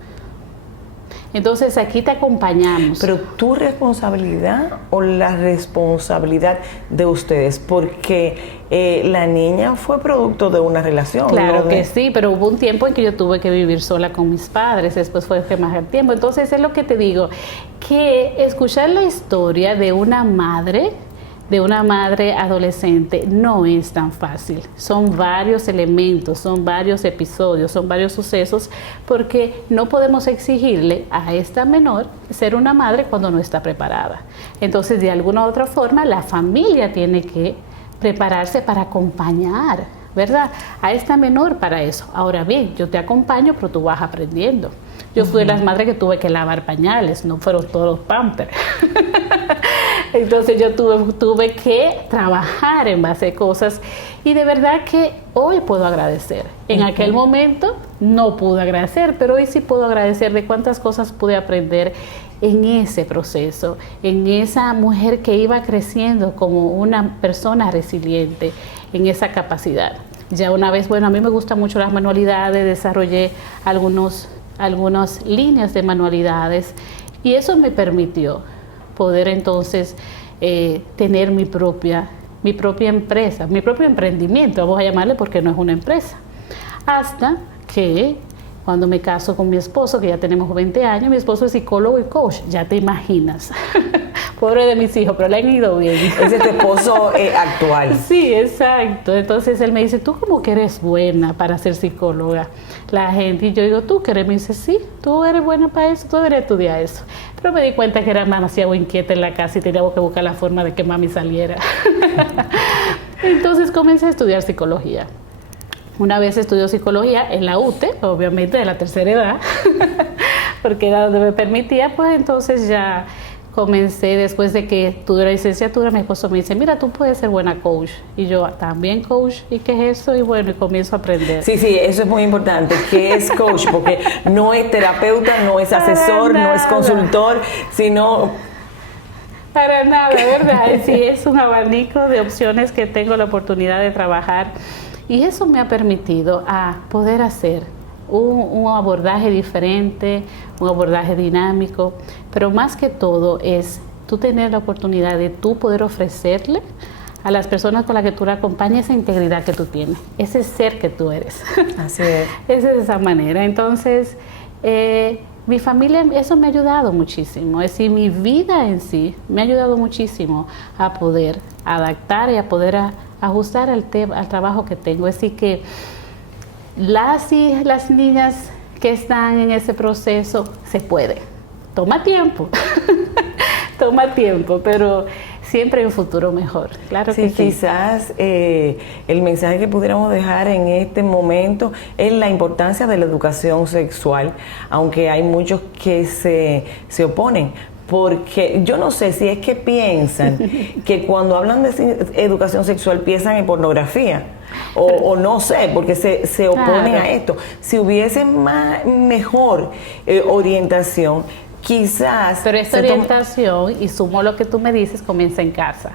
Entonces aquí te acompañamos. Pero tu responsabilidad o la responsabilidad de ustedes, porque la niña fue producto de una relación. Claro, ¿no? que sí, pero hubo un tiempo en que yo tuve que vivir sola con mis padres, después fue más el tiempo. Entonces es lo que te digo, que escuchar la historia de una madre adolescente no es tan fácil. Son varios elementos, son varios episodios, son varios sucesos, porque no podemos exigirle a esta menor ser una madre cuando no está preparada. Entonces, de alguna u otra forma, la familia tiene que prepararse para acompañar, ¿verdad?, a esta menor para eso. Ahora bien, yo te acompaño, pero tú vas aprendiendo. Yo fui de las madres que tuve que lavar pañales, no fueron todos Pampers. Entonces yo tuve que trabajar en base a cosas y de verdad que hoy puedo agradecer. En aquel momento no pude agradecer, pero hoy sí puedo agradecer de cuántas cosas pude aprender en ese proceso, en esa mujer que iba creciendo como una persona resiliente, en esa capacidad. Ya una vez, bueno, a mí me gustan mucho las manualidades, desarrollé algunas líneas de manualidades y eso me permitió poder entonces tener mi propia empresa, mi propio emprendimiento, vamos a llamarle porque no es una empresa. Hasta que cuando me caso con mi esposo, que ya tenemos 20 años, mi esposo es psicólogo y coach, ya te imaginas. Pobre de mis hijos, pero le han ido bien. Ese es tu esposo actual. Sí, exacto. Entonces él me dice, tú como que eres buena para ser psicóloga. La gente, y yo digo, ¿tú qué eres? Me dice, sí, tú eres buena para eso, tú deberías estudiar eso. Pero me di cuenta que era demasiado inquieta en la casa y teníamos que buscar la forma de que mami saliera. Entonces comencé a estudiar psicología. Una vez estudió psicología en la UTE, obviamente de la tercera edad, porque era donde me permitía, pues entonces ya comencé, después de que tuve la licenciatura, mi esposo me dice, mira, tú puedes ser buena coach. Y yo, también coach, ¿y qué es eso? Y bueno, y comienzo a aprender. Sí, eso es muy importante. ¿Qué es coach? Porque no es terapeuta, no es asesor, no es consultor, sino... Para nada, ¿verdad? Sí, es un abanico de opciones que tengo la oportunidad de trabajar. Y eso me ha permitido a poder hacer un abordaje diferente, un abordaje dinámico, pero más que todo es tú tener la oportunidad de tú poder ofrecerle a las personas con las que tú la acompañas esa integridad que tú tienes, ese ser que tú eres. Así es. Es de esa manera. Entonces, mi familia, eso me ha ayudado muchísimo. Es decir, mi vida en sí me ha ayudado muchísimo a poder adaptar y a poder ajustar al trabajo que tengo. Es decir, que las niñas que están en ese proceso, se puede. Toma tiempo, toma tiempo, pero siempre hay un futuro mejor. Claro que sí. Quizás el mensaje que pudiéramos dejar en este momento es la importancia de la educación sexual, aunque hay muchos que se oponen. Porque yo no sé si es que piensan que cuando hablan de educación sexual piensan en pornografía o no sé, porque se oponen a esto. Si hubiese mejor orientación, quizás... Pero esta orientación, y sumo lo que tú me dices, comienza en casa.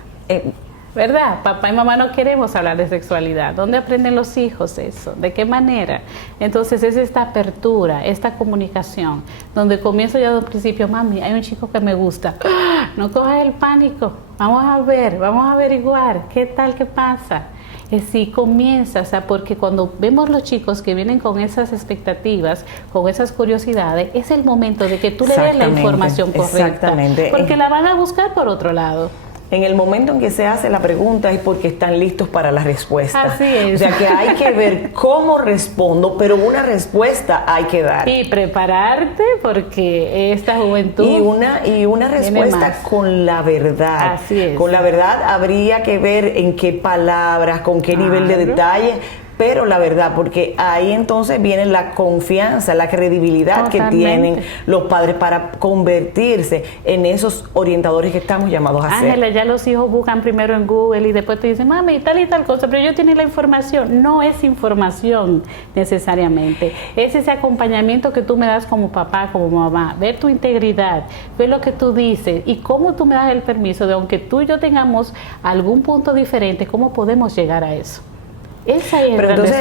¿Verdad? Papá y mamá no queremos hablar de sexualidad. ¿Dónde aprenden los hijos eso? ¿De qué manera? Entonces es esta apertura, esta comunicación, donde comienzo ya de un principio, mami, hay un chico que me gusta. No cojas el pánico, vamos a ver, vamos a averiguar, ¿qué tal, qué pasa? Si comienza, o sea, porque cuando vemos los chicos que vienen con esas expectativas, con esas curiosidades, es el momento de que tú le des la información correcta. Exactamente. Porque la van a buscar por otro lado. En el momento en que se hace la pregunta es porque están listos para la respuesta. Así es. O sea que hay que ver cómo respondo, pero una respuesta hay que dar. Y prepararte porque esta juventud... Y una respuesta con la verdad. Así es. Con la verdad habría que ver en qué palabras, con qué nivel de detalle, pero la verdad, porque ahí entonces viene la confianza, la credibilidad que tienen los padres para convertirse en esos orientadores que estamos llamados a ser. Ángela, ya los hijos buscan primero en Google y después te dicen, mami, tal y tal cosa, pero yo tenía la información. No es información necesariamente, es ese acompañamiento que tú me das como papá, como mamá, ver tu integridad, ver lo que tú dices y cómo tú me das el permiso de, aunque tú y yo tengamos algún punto diferente, cómo podemos llegar a eso. Esa es. Pero entonces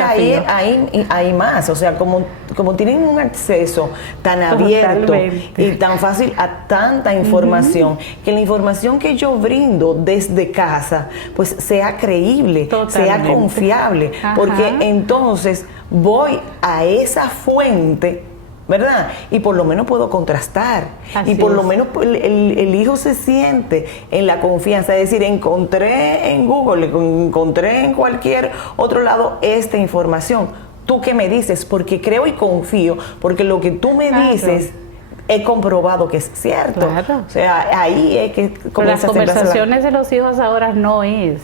hay más, o sea, como tienen un acceso tan abierto y tan fácil a tanta información, que la información que yo brindo desde casa, pues sea creíble, sea confiable, porque entonces voy a esa fuente, ¿verdad? Y por lo menos puedo contrastar. Así y por lo menos el hijo se siente en la confianza. Es decir, encontré en Google, encontré en cualquier otro lado esta información. ¿Tú qué me dices? Porque creo y confío, porque lo que tú me dices he comprobado que es cierto. Claro. O sea, ahí es que comienza las conversaciones de los hijos ahora no es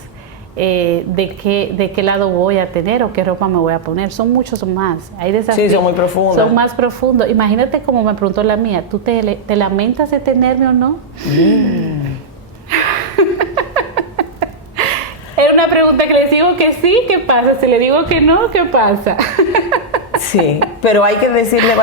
de qué lado voy a tener o qué ropa me voy a poner. Son muchos más. Hay desafíos. Sí, son muy profundos. Son más profundos. Imagínate como me preguntó la mía, ¿tú te lamentas de tenerme o no? Era una pregunta que les digo que sí, ¿qué pasa? Si le digo que no, ¿qué pasa? Sí, pero hay que decirle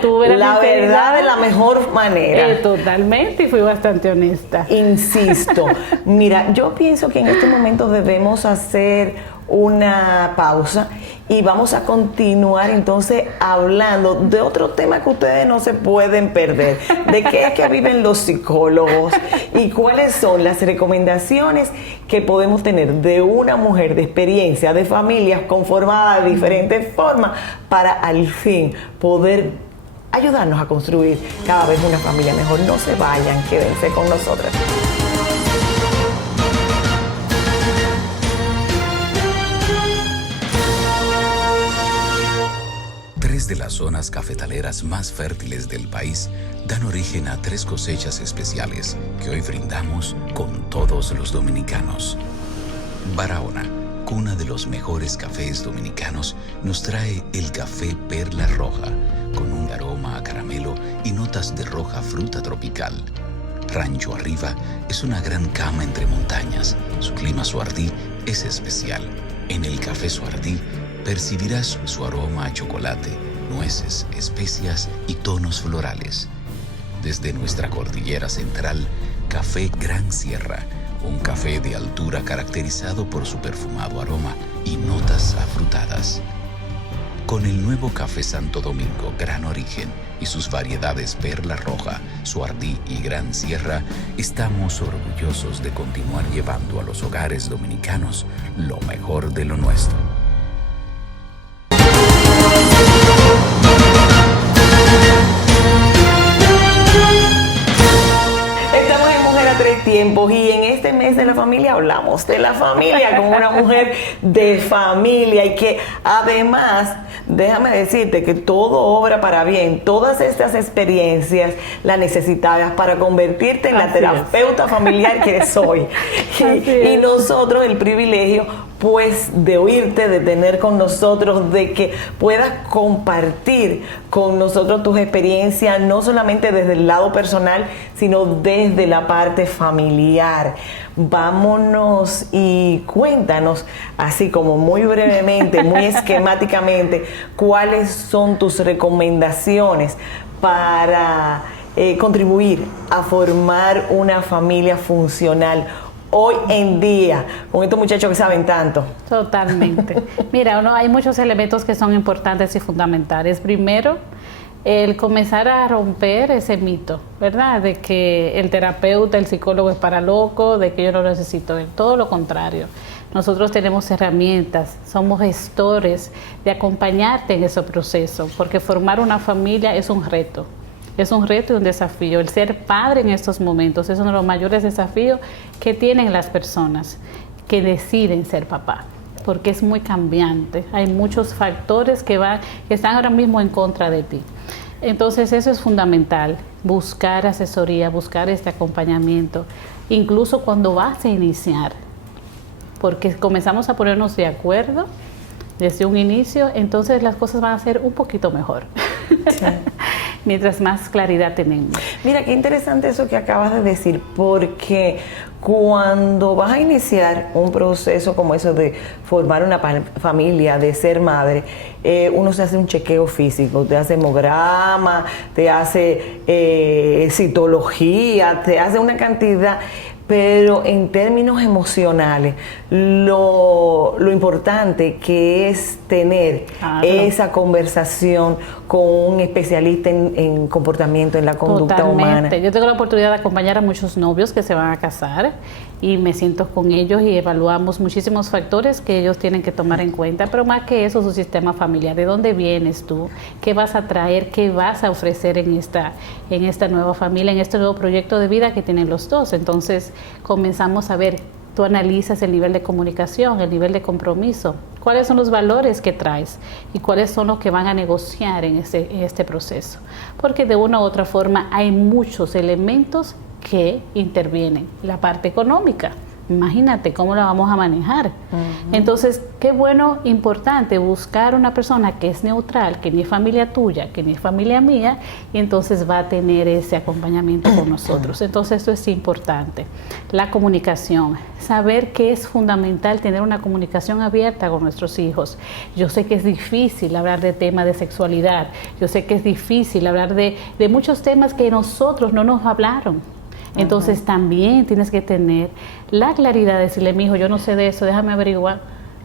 tú verás la verdad de la mejor manera. Totalmente, y fui bastante honesta. Insisto, mira, yo pienso que en estos momentos debemos hacer una pausa y vamos a continuar entonces hablando de otro tema que ustedes no se pueden perder, de qué es que viven los psicólogos y cuáles son las recomendaciones que podemos tener de una mujer de experiencia, de familias conformadas de diferentes formas para al fin poder ayudarnos a construir cada vez una familia mejor. No se vayan, quédense con nosotras. Tres de las zonas cafetaleras más fértiles del país dan origen a 3 cosechas especiales que hoy brindamos con todos los dominicanos. Barahona, cuna de los mejores cafés dominicanos, nos trae el café Perla Roja, con un aroma a caramelo y notas de roja fruta tropical. Rancho Arriba es una gran cama entre montañas. Su clima Suardí es especial. En el café Suardí percibirás su aroma a chocolate, nueces, especias y tonos florales. Desde nuestra cordillera central, Café Gran Sierra, un café de altura caracterizado por su perfumado aroma y notas afrutadas. Con el nuevo Café Santo Domingo Gran Origen y sus variedades Perla Roja, Suardí y Gran Sierra, estamos orgullosos de continuar llevando a los hogares dominicanos lo mejor de lo nuestro. Estamos en Mujer a Tres Tiempos y en este mes de la familia hablamos de la familia como una mujer de familia y que además, déjame decirte que todo obra para bien. Todas estas experiencias las necesitabas para convertirte en la terapeuta familiar que eres hoy. Y nosotros el privilegio pues de oírte, de tener con nosotros, de que puedas compartir con nosotros tus experiencias, no solamente desde el lado personal, sino desde la parte familiar. Vámonos y cuéntanos, así como muy brevemente, muy esquemáticamente, cuáles son tus recomendaciones para contribuir a formar una familia funcional hoy en día, con estos muchachos que saben tanto. Totalmente. Mira, hay muchos elementos que son importantes y fundamentales. Primero, el comenzar a romper ese mito, ¿verdad? De que el terapeuta, el psicólogo es para loco, de que yo no necesito él. Todo lo contrario. Nosotros tenemos herramientas, somos gestores de acompañarte en ese proceso, porque formar una familia es un reto. Es un reto y un desafío. El ser padre en estos momentos es uno de los mayores desafíos que tienen las personas que deciden ser papá, porque es muy cambiante. Hay muchos factores que están ahora mismo en contra de ti. Entonces eso es fundamental, buscar asesoría, buscar este acompañamiento, incluso cuando vas a iniciar, porque comenzamos a ponernos de acuerdo desde un inicio, entonces las cosas van a ser un poquito mejor. Sí. Mientras más claridad tenemos. Mira, qué interesante eso que acabas de decir, porque cuando vas a iniciar un proceso como eso de formar una familia, de ser madre, uno se hace un chequeo físico, te hace hemograma, te hace citología, te hace una cantidad. Pero en términos emocionales, lo importante que es tener esa conversación con un especialista en comportamiento, en la conducta humana. Yo tengo la oportunidad de acompañar a muchos novios que se van a casar y me siento con ellos y evaluamos muchísimos factores que ellos tienen que tomar en cuenta, pero más que eso, su sistema familiar, de dónde vienes tú, qué vas a traer, qué vas a ofrecer en esta nueva familia, en este nuevo proyecto de vida que tienen los dos. Entonces comenzamos a ver, tú analizas el nivel de comunicación, el nivel de compromiso, cuáles son los valores que traes y cuáles son los que van a negociar en este proceso, porque de una u otra forma hay muchos elementos que intervienen. La parte económica, imagínate cómo la vamos a manejar. Entonces, qué bueno, importante buscar una persona que es neutral, que ni es familia tuya, que ni es familia mía, y entonces va a tener ese acompañamiento con nosotros. Entonces, esto es importante. La comunicación, saber que es fundamental tener una comunicación abierta con nuestros hijos. Yo sé que es difícil hablar de temas de sexualidad, yo sé que es difícil hablar de muchos temas que nosotros no nos hablaron. Entonces también tienes que tener la claridad de decirle, mi hijo, yo no sé de eso, déjame averiguar.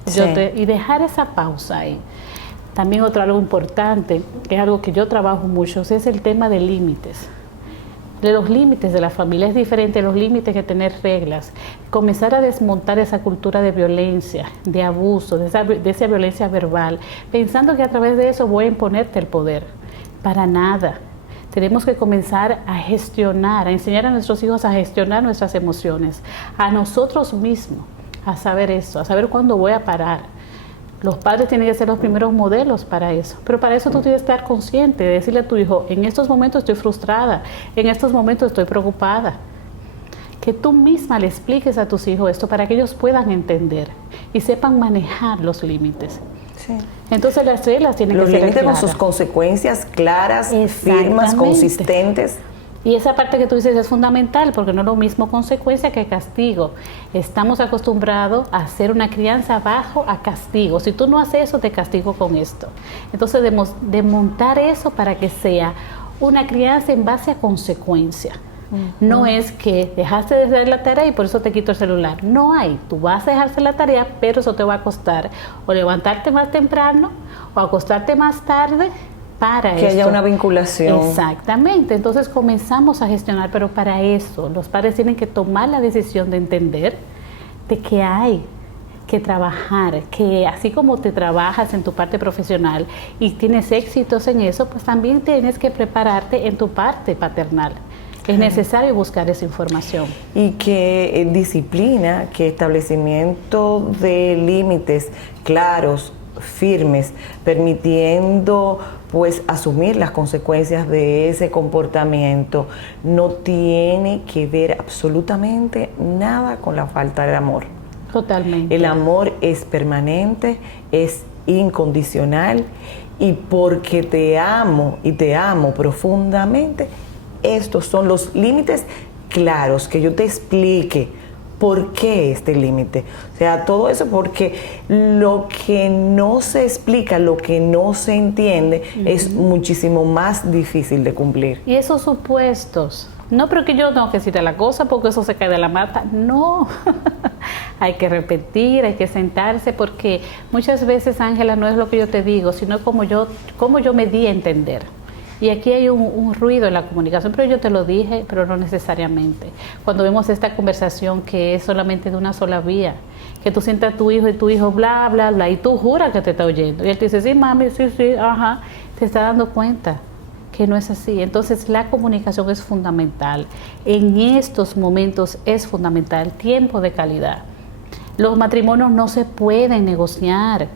Sí. Y dejar esa pausa ahí. También algo importante, que es algo que yo trabajo mucho, es el tema de límites. De los límites de la familia. Es diferente los límites que tener reglas. Comenzar a desmontar esa cultura de violencia, de abuso, de esa violencia verbal, pensando que a través de eso voy a imponerte el poder. Para nada. Tenemos que comenzar a gestionar, a enseñar a nuestros hijos a gestionar nuestras emociones, a nosotros mismos, a saber eso, a saber cuándo voy a parar. Los padres tienen que ser los primeros modelos para eso, pero para eso tú tienes que estar consciente de decirle a tu hijo, en estos momentos estoy frustrada, en estos momentos estoy preocupada. Que tú misma le expliques a tus hijos esto para que ellos puedan entender y sepan manejar los límites. Sí. Entonces las reglas tienen que ser claras. Los límites con sus consecuencias claras, firmes, consistentes. Y esa parte que tú dices es fundamental, porque no es lo mismo consecuencia que castigo. Estamos acostumbrados a hacer una crianza bajo a castigo. Si tú no haces eso, te castigo con esto. Entonces, de montar eso para que sea una crianza en base a consecuencia. No es que dejaste de hacer la tarea y por eso te quito el celular. No hay. Tú vas a dejarse la tarea, pero eso te va a costar o levantarte más temprano o acostarte más tarde para que haya una vinculación. Exactamente. Entonces comenzamos a gestionar, pero para eso los padres tienen que tomar la decisión de entender de que hay que trabajar, que así como te trabajas en tu parte profesional y tienes éxitos en eso, pues también tienes que prepararte en tu parte paternal. Es necesario buscar esa información. Y que disciplina, que establecimiento de límites claros, firmes, permitiendo pues asumir las consecuencias de ese comportamiento, no tiene que ver absolutamente nada con la falta de amor. Totalmente. El amor es permanente, es incondicional, y porque te amo y te amo profundamente, estos son los límites claros, que yo te explique por qué este límite. O sea, todo eso porque lo que no se explica, lo que no se entiende, es muchísimo más difícil de cumplir. Y esos supuestos, no, pero que yo tengo que decirte la cosa porque eso se cae de la mata. No, hay que repetir, hay que sentarse, porque muchas veces, Ángela, no es lo que yo te digo, sino cómo yo me di a entender. Y aquí hay un ruido en la comunicación, pero yo te lo dije, pero no necesariamente. Cuando vemos esta conversación que es solamente de una sola vía, que tú sientas a tu hijo y tu hijo bla, bla, bla, y tú juras que te está oyendo. Y él te dice, sí, mami, sí, sí, ajá. Te está dando cuenta que no es así. Entonces la comunicación es fundamental. En estos momentos es fundamental, tiempo de calidad. Los matrimonios no se pueden negociar.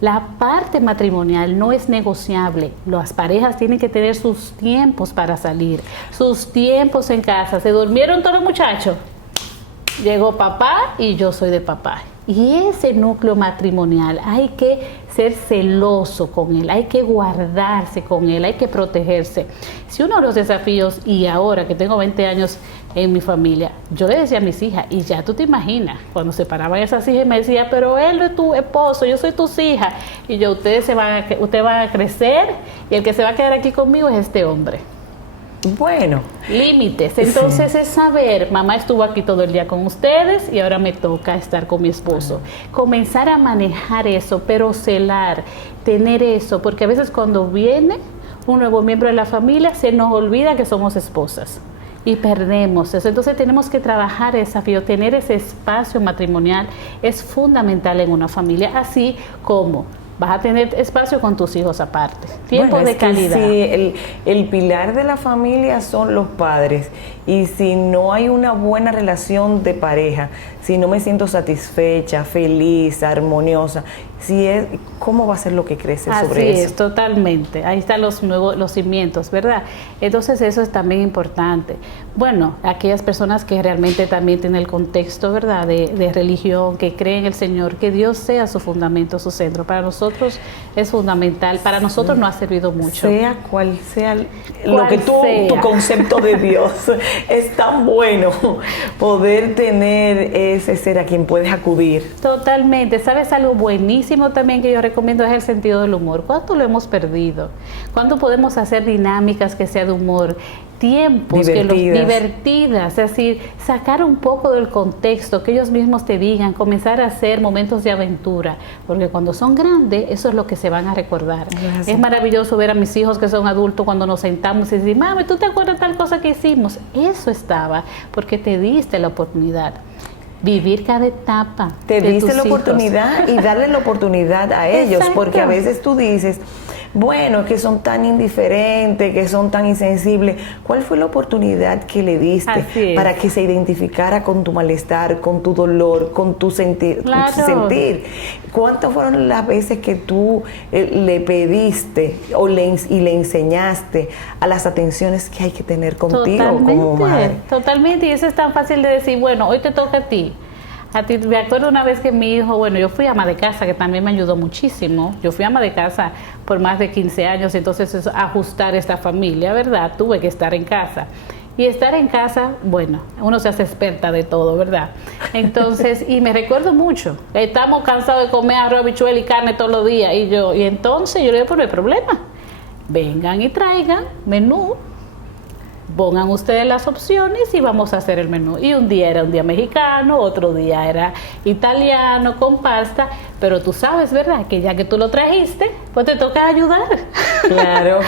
La parte matrimonial no es negociable. Las parejas tienen que tener sus tiempos para salir, sus tiempos en casa. ¿Se durmieron todos los muchachos? Llegó papá y yo soy de papá. Y ese núcleo matrimonial hay que ser celoso con él, hay que guardarse con él, hay que protegerse. Si uno de los desafíos, y ahora que tengo 20 años en mi familia, yo le decía a mis hijas, y ya tú te imaginas, cuando se paraban esas hijas y me decía, pero él no es tu esposo, yo soy tus hijas. Y yo, ustedes van a crecer y el que se va a quedar aquí conmigo es este hombre. Bueno. Límites. Entonces es saber, mamá estuvo aquí todo el día con ustedes y ahora me toca estar con mi esposo. Comenzar a manejar eso, pero celar, tener eso, porque a veces cuando viene un nuevo miembro de la familia se nos olvida que somos esposas y perdemos eso. Entonces tenemos que trabajar ese desafío, tener ese espacio matrimonial es fundamental en una familia, así como vas a tener espacio con tus hijos aparte. Tiempo de calidad. Sí, el pilar de la familia son los padres. Y si no hay una buena relación de pareja, si no me siento satisfecha, feliz, armoniosa, ¿cómo va a ser lo que crece sobre eso? Así es, totalmente. Ahí están los cimientos, ¿verdad? Entonces eso es también importante. Bueno, aquellas personas que realmente también tienen el contexto, ¿verdad? De religión, que creen en el Señor, que Dios sea su fundamento, su centro. Para nosotros es fundamental, para nosotros nos ha servido mucho. Sea cual sea lo que tu concepto de Dios, es tan bueno poder tener ese ser a quien puedes acudir. Totalmente. ¿Sabes algo buenísimo también que yo recomiendo? Es el sentido del humor. ¿Cuánto lo hemos perdido? ¿Cuánto podemos hacer dinámicas que sea de humor? Tiempos divertidas, es decir, sacar un poco del contexto, que ellos mismos te digan, comenzar a hacer momentos de aventura, porque cuando son grandes, eso es lo que se van a recordar. Gracias. Es maravilloso ver a mis hijos que son adultos cuando nos sentamos y decimos, mami, ¿tú te acuerdas tal cosa que hicimos? Eso estaba, porque te diste la oportunidad. Vivir cada etapa. Te diste la oportunidad y darle la oportunidad a ellos, porque a veces tú dices, bueno, que son tan indiferentes, que son tan insensibles. ¿Cuál fue la oportunidad que le diste para que se identificara con tu malestar, con tu dolor, con tu sentir? Claro. ¿Cuántas fueron las veces que tú le pediste y le enseñaste a las atenciones que hay que tener contigo como madre? Totalmente, y eso es tan fácil de decir, bueno, hoy te toca a ti. Me acuerdo una vez que mi hijo, bueno, yo fui ama de casa, que también me ayudó muchísimo. Yo fui ama de casa por más de 15 años, entonces es ajustar esta familia, ¿verdad? Tuve que estar en casa. Y estar en casa, bueno, uno se hace experta de todo, ¿verdad? Entonces, y me recuerdo mucho, estamos cansados de comer arroz, habichuela y carne todos los días, y entonces yo le digo, pero no hay problema, vengan y traigan menú, pongan ustedes las opciones y vamos a hacer el menú. Y un día era un día mexicano, otro día era italiano con pasta, pero tú sabes, ¿verdad? Que ya que tú lo trajiste, pues te toca ayudar. Claro.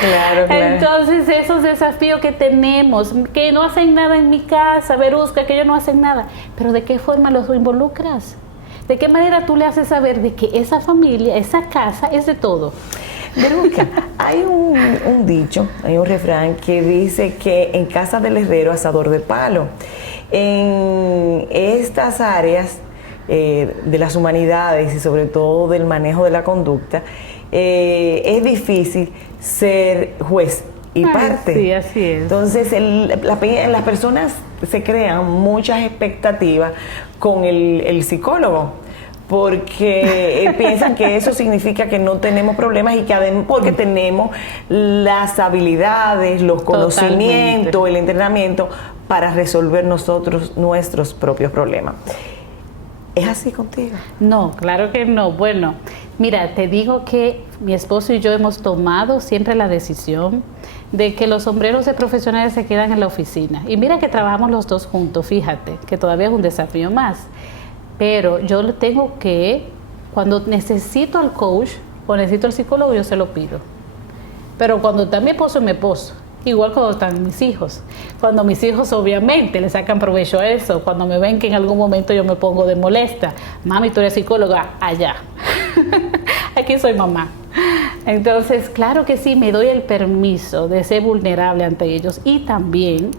Entonces, esos desafíos que tenemos, que no hacen nada en mi casa, Verusca, que ellos no hacen nada, pero ¿de qué forma los involucras? ¿De qué manera tú le haces saber de que esa familia, esa casa es de todo? Verusca, hay un dicho, hay un refrán que dice que en casa del herrero asador de palo. En estas áreas de las humanidades y sobre todo del manejo de la conducta, es difícil ser juez y parte. Sí, así es. Entonces, las personas se crean muchas expectativas con el psicólogo, porque piensan que eso significa que no tenemos problemas y que porque tenemos las habilidades, los conocimientos, Totalmente. el entrenamiento para resolver nosotros nuestros propios problemas. ¿Es así contigo? No, claro que no. Bueno, mira, te digo que mi esposo y yo hemos tomado siempre la decisión de que los sombreros de profesionales se quedan en la oficina. Y mira que trabajamos los dos juntos, fíjate, que todavía es un desafío más. Pero yo tengo que, cuando necesito al coach o necesito al psicólogo, yo se lo pido. Pero cuando está mi esposo, es mi esposo. Igual cuando están mis hijos. Cuando mis hijos obviamente le sacan provecho a eso. Cuando me ven que en algún momento yo me pongo de molesta. Mami, tú eres psicóloga, allá. Aquí soy mamá. Entonces, claro que sí, me doy el permiso de ser vulnerable ante ellos. Y también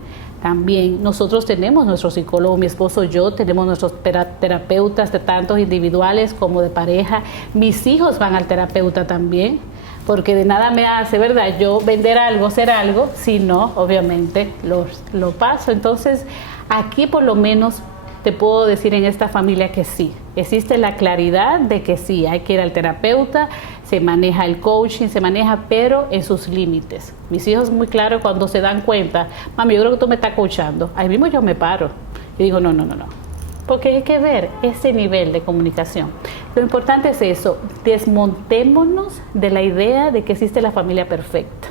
nosotros tenemos nuestro psicólogo, mi esposo y yo, tenemos nuestros terapeutas de tantos individuales como de pareja. Mis hijos van al terapeuta también, porque de nada me hace, ¿verdad?, yo vender algo, hacer algo, si no, obviamente lo paso. Entonces, aquí por lo menos te puedo decir en esta familia que sí, existe la claridad de que sí, hay que ir al terapeuta, se maneja el coaching, se maneja, pero en sus límites. Mis hijos muy claro cuando se dan cuenta, mami, yo creo que tú me estás coachando, ahí mismo yo me paro y digo, no, porque hay que ver ese nivel de comunicación. Lo importante es eso, desmontémonos de la idea de que existe la familia perfecta.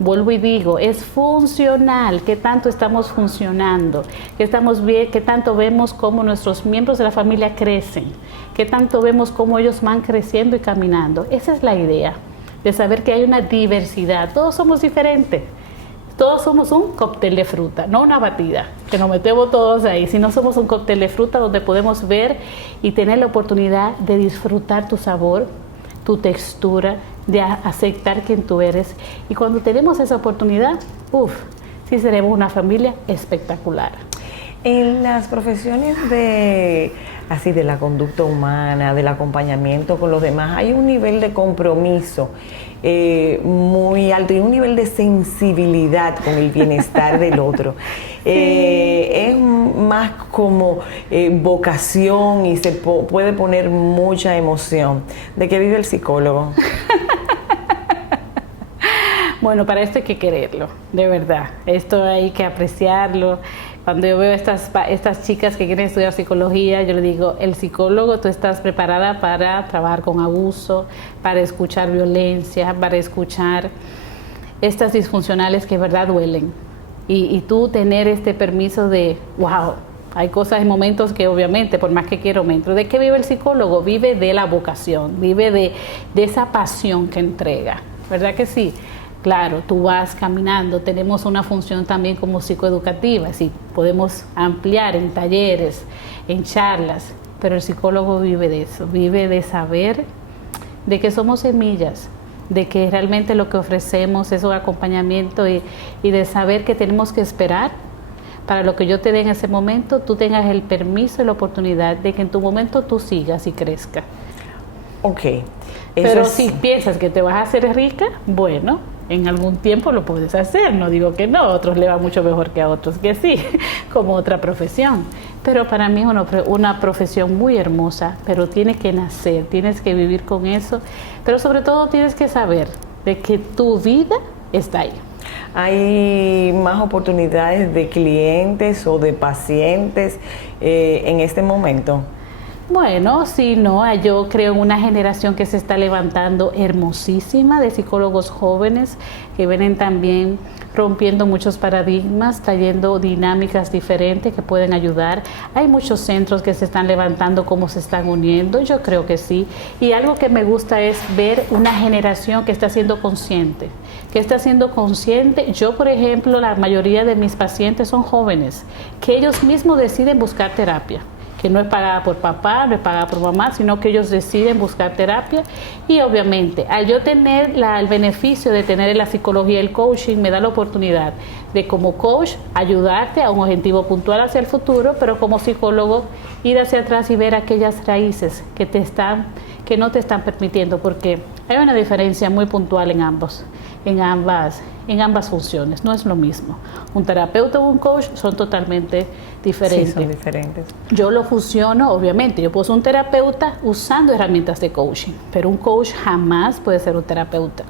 Vuelvo y digo, es funcional, qué tanto estamos funcionando, qué tanto vemos cómo nuestros miembros de la familia crecen, qué tanto vemos cómo ellos van creciendo y caminando. Esa es la idea, de saber que hay una diversidad, todos somos diferentes, todos somos un cóctel de fruta, no una batida, que nos metemos todos ahí, sino somos un cóctel de fruta donde podemos ver y tener la oportunidad de disfrutar tu sabor, tu textura, de aceptar quien tú eres. Y cuando tenemos esa oportunidad, sí seremos una familia espectacular. En las profesiones de la conducta humana, del acompañamiento con los demás, hay un nivel de compromiso muy alto y un nivel de sensibilidad con el bienestar del otro. Es más como vocación y se puede poner mucha emoción. ¿De qué vive el psicólogo? Bueno, para esto hay que quererlo, de verdad. Esto hay que apreciarlo. Cuando yo veo estas chicas que quieren estudiar psicología, yo le digo, el psicólogo, tú estás preparada para trabajar con abuso, para escuchar violencia, para escuchar estas disfuncionales que de verdad duelen. Y tú tener este permiso de, wow, hay cosas, en momentos que obviamente, por más que quiero, me entro. ¿De qué vive el psicólogo? Vive de la vocación, vive de esa pasión que entrega. ¿Verdad que sí? Claro, tú vas caminando, tenemos una función también como psicoeducativa, sí, podemos ampliar en talleres, en charlas, pero el psicólogo vive de eso, vive de saber de que somos semillas de que realmente lo que ofrecemos es un acompañamiento y de saber que tenemos que esperar para lo que yo te dé en ese momento, tú tengas el permiso y la oportunidad de que en tu momento tú sigas y crezcas. Ok. Pero si piensas que te vas a hacer rica, bueno, en algún tiempo lo puedes hacer, no digo que no, a otros le va mucho mejor que a otros que sí, como otra profesión. Pero para mí es una profesión muy hermosa, pero tienes que nacer, tienes que vivir con eso, pero sobre todo tienes que saber de que tu vida está ahí. ¿Hay más oportunidades de clientes o de pacientes en este momento? Bueno, sí, no, yo creo en una generación que se está levantando hermosísima de psicólogos jóvenes que vienen también rompiendo muchos paradigmas, trayendo dinámicas diferentes que pueden ayudar. Hay muchos centros que se están levantando, cómo se están uniendo, yo creo que sí. Y algo que me gusta es ver una generación que está siendo consciente, Yo, por ejemplo, la mayoría de mis pacientes son jóvenes, que ellos mismos deciden buscar terapia, que no es pagada por papá, no es pagada por mamá, sino que ellos deciden buscar terapia. Y obviamente, al yo tener el beneficio de tener la psicología y el coaching, me da la oportunidad de como coach ayudarte a un objetivo puntual hacia el futuro, pero como psicólogo ir hacia atrás y ver aquellas raíces que no te están permitiendo, porque hay una diferencia muy puntual en ambas funciones, no es lo mismo. Un terapeuta o un coach son totalmente diferentes. Sí, son diferentes. Yo lo fusiono, obviamente, yo puedo ser un terapeuta usando herramientas de coaching, pero un coach jamás puede ser un terapeuta.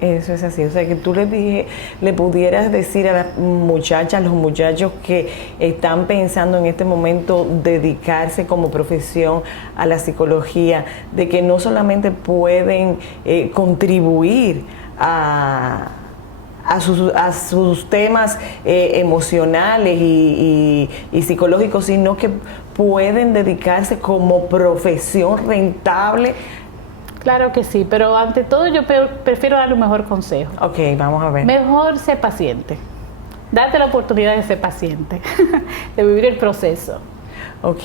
Eso es así, o sea que tú le pudieras decir a las muchachas, a los muchachos que están pensando en este momento dedicarse como profesión a la psicología, de que no solamente pueden contribuir a sus temas emocionales y psicológicos, sino que pueden dedicarse como profesión rentable. Claro que sí, pero ante todo yo prefiero darle un mejor consejo. Ok, vamos a ver. Mejor ser paciente. Date la oportunidad de ser paciente, de vivir el proceso. Ok.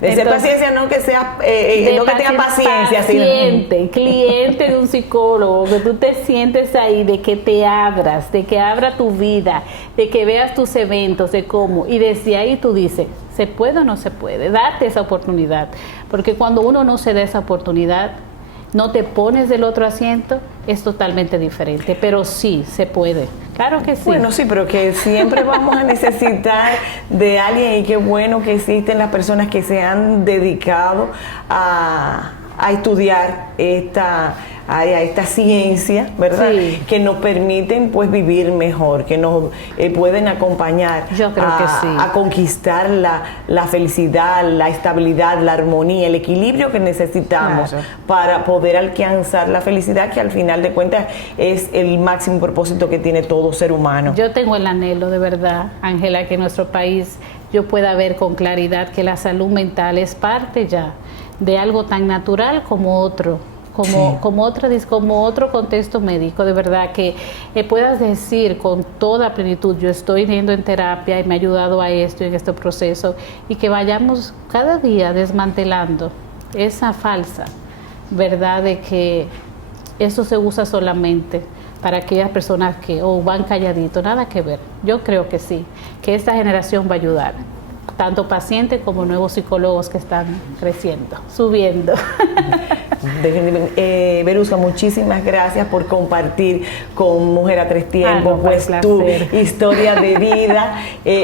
De ser paciencia, no que sea, no que tenga paciencia. Paciente, cliente de un psicólogo, que tú te sientes ahí, de que te abras, de que abra tu vida, de que veas tus eventos, de cómo, y desde ahí tú dices, ¿se puede o no se puede? Date esa oportunidad, porque cuando uno no se da esa oportunidad, no te pones del otro asiento, es totalmente diferente, pero sí, se puede. Claro que sí. Bueno, sí, pero que siempre vamos a necesitar de alguien, y qué bueno que existen las personas que se han dedicado a estudiar esta ciencia, ¿verdad? Sí. Que nos permiten pues vivir mejor, que nos pueden acompañar. Yo creo que sí. A conquistar la felicidad, la estabilidad, la armonía, el equilibrio que necesitamos, claro, para poder alcanzar la felicidad, que al final de cuentas es el máximo propósito que tiene todo ser humano. Yo tengo el anhelo de verdad, Ángela, que en nuestro país yo pueda ver con claridad que la salud mental es parte ya de algo tan natural como otro. Como otro contexto médico, de verdad que puedas decir con toda plenitud, yo estoy yendo en terapia y me ha ayudado a esto en este proceso, y que vayamos cada día desmantelando esa falsa verdad de que eso se usa solamente para aquellas personas que van calladitos, nada que ver. Yo creo que sí, que esta generación va a ayudar, tanto pacientes como nuevos psicólogos que están creciendo, subiendo. Verusca, muchísimas gracias por compartir con Mujer a Tres Tiempos tu historia de vida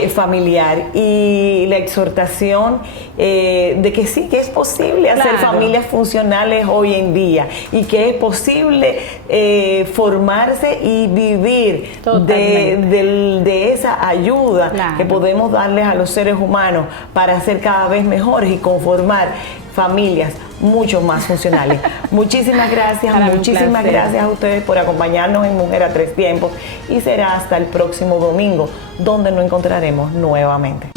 familiar, y la exhortación de que sí, que es posible hacer familias funcionales hoy en día, y que es posible formarse y vivir de esa ayuda que podemos darles a los seres humanos para ser cada vez mejores y conformar familias mucho más funcionales. Muchísimas gracias, gracias a ustedes por acompañarnos en Mujer a Tres Tiempos, y será hasta el próximo domingo, donde nos encontraremos nuevamente.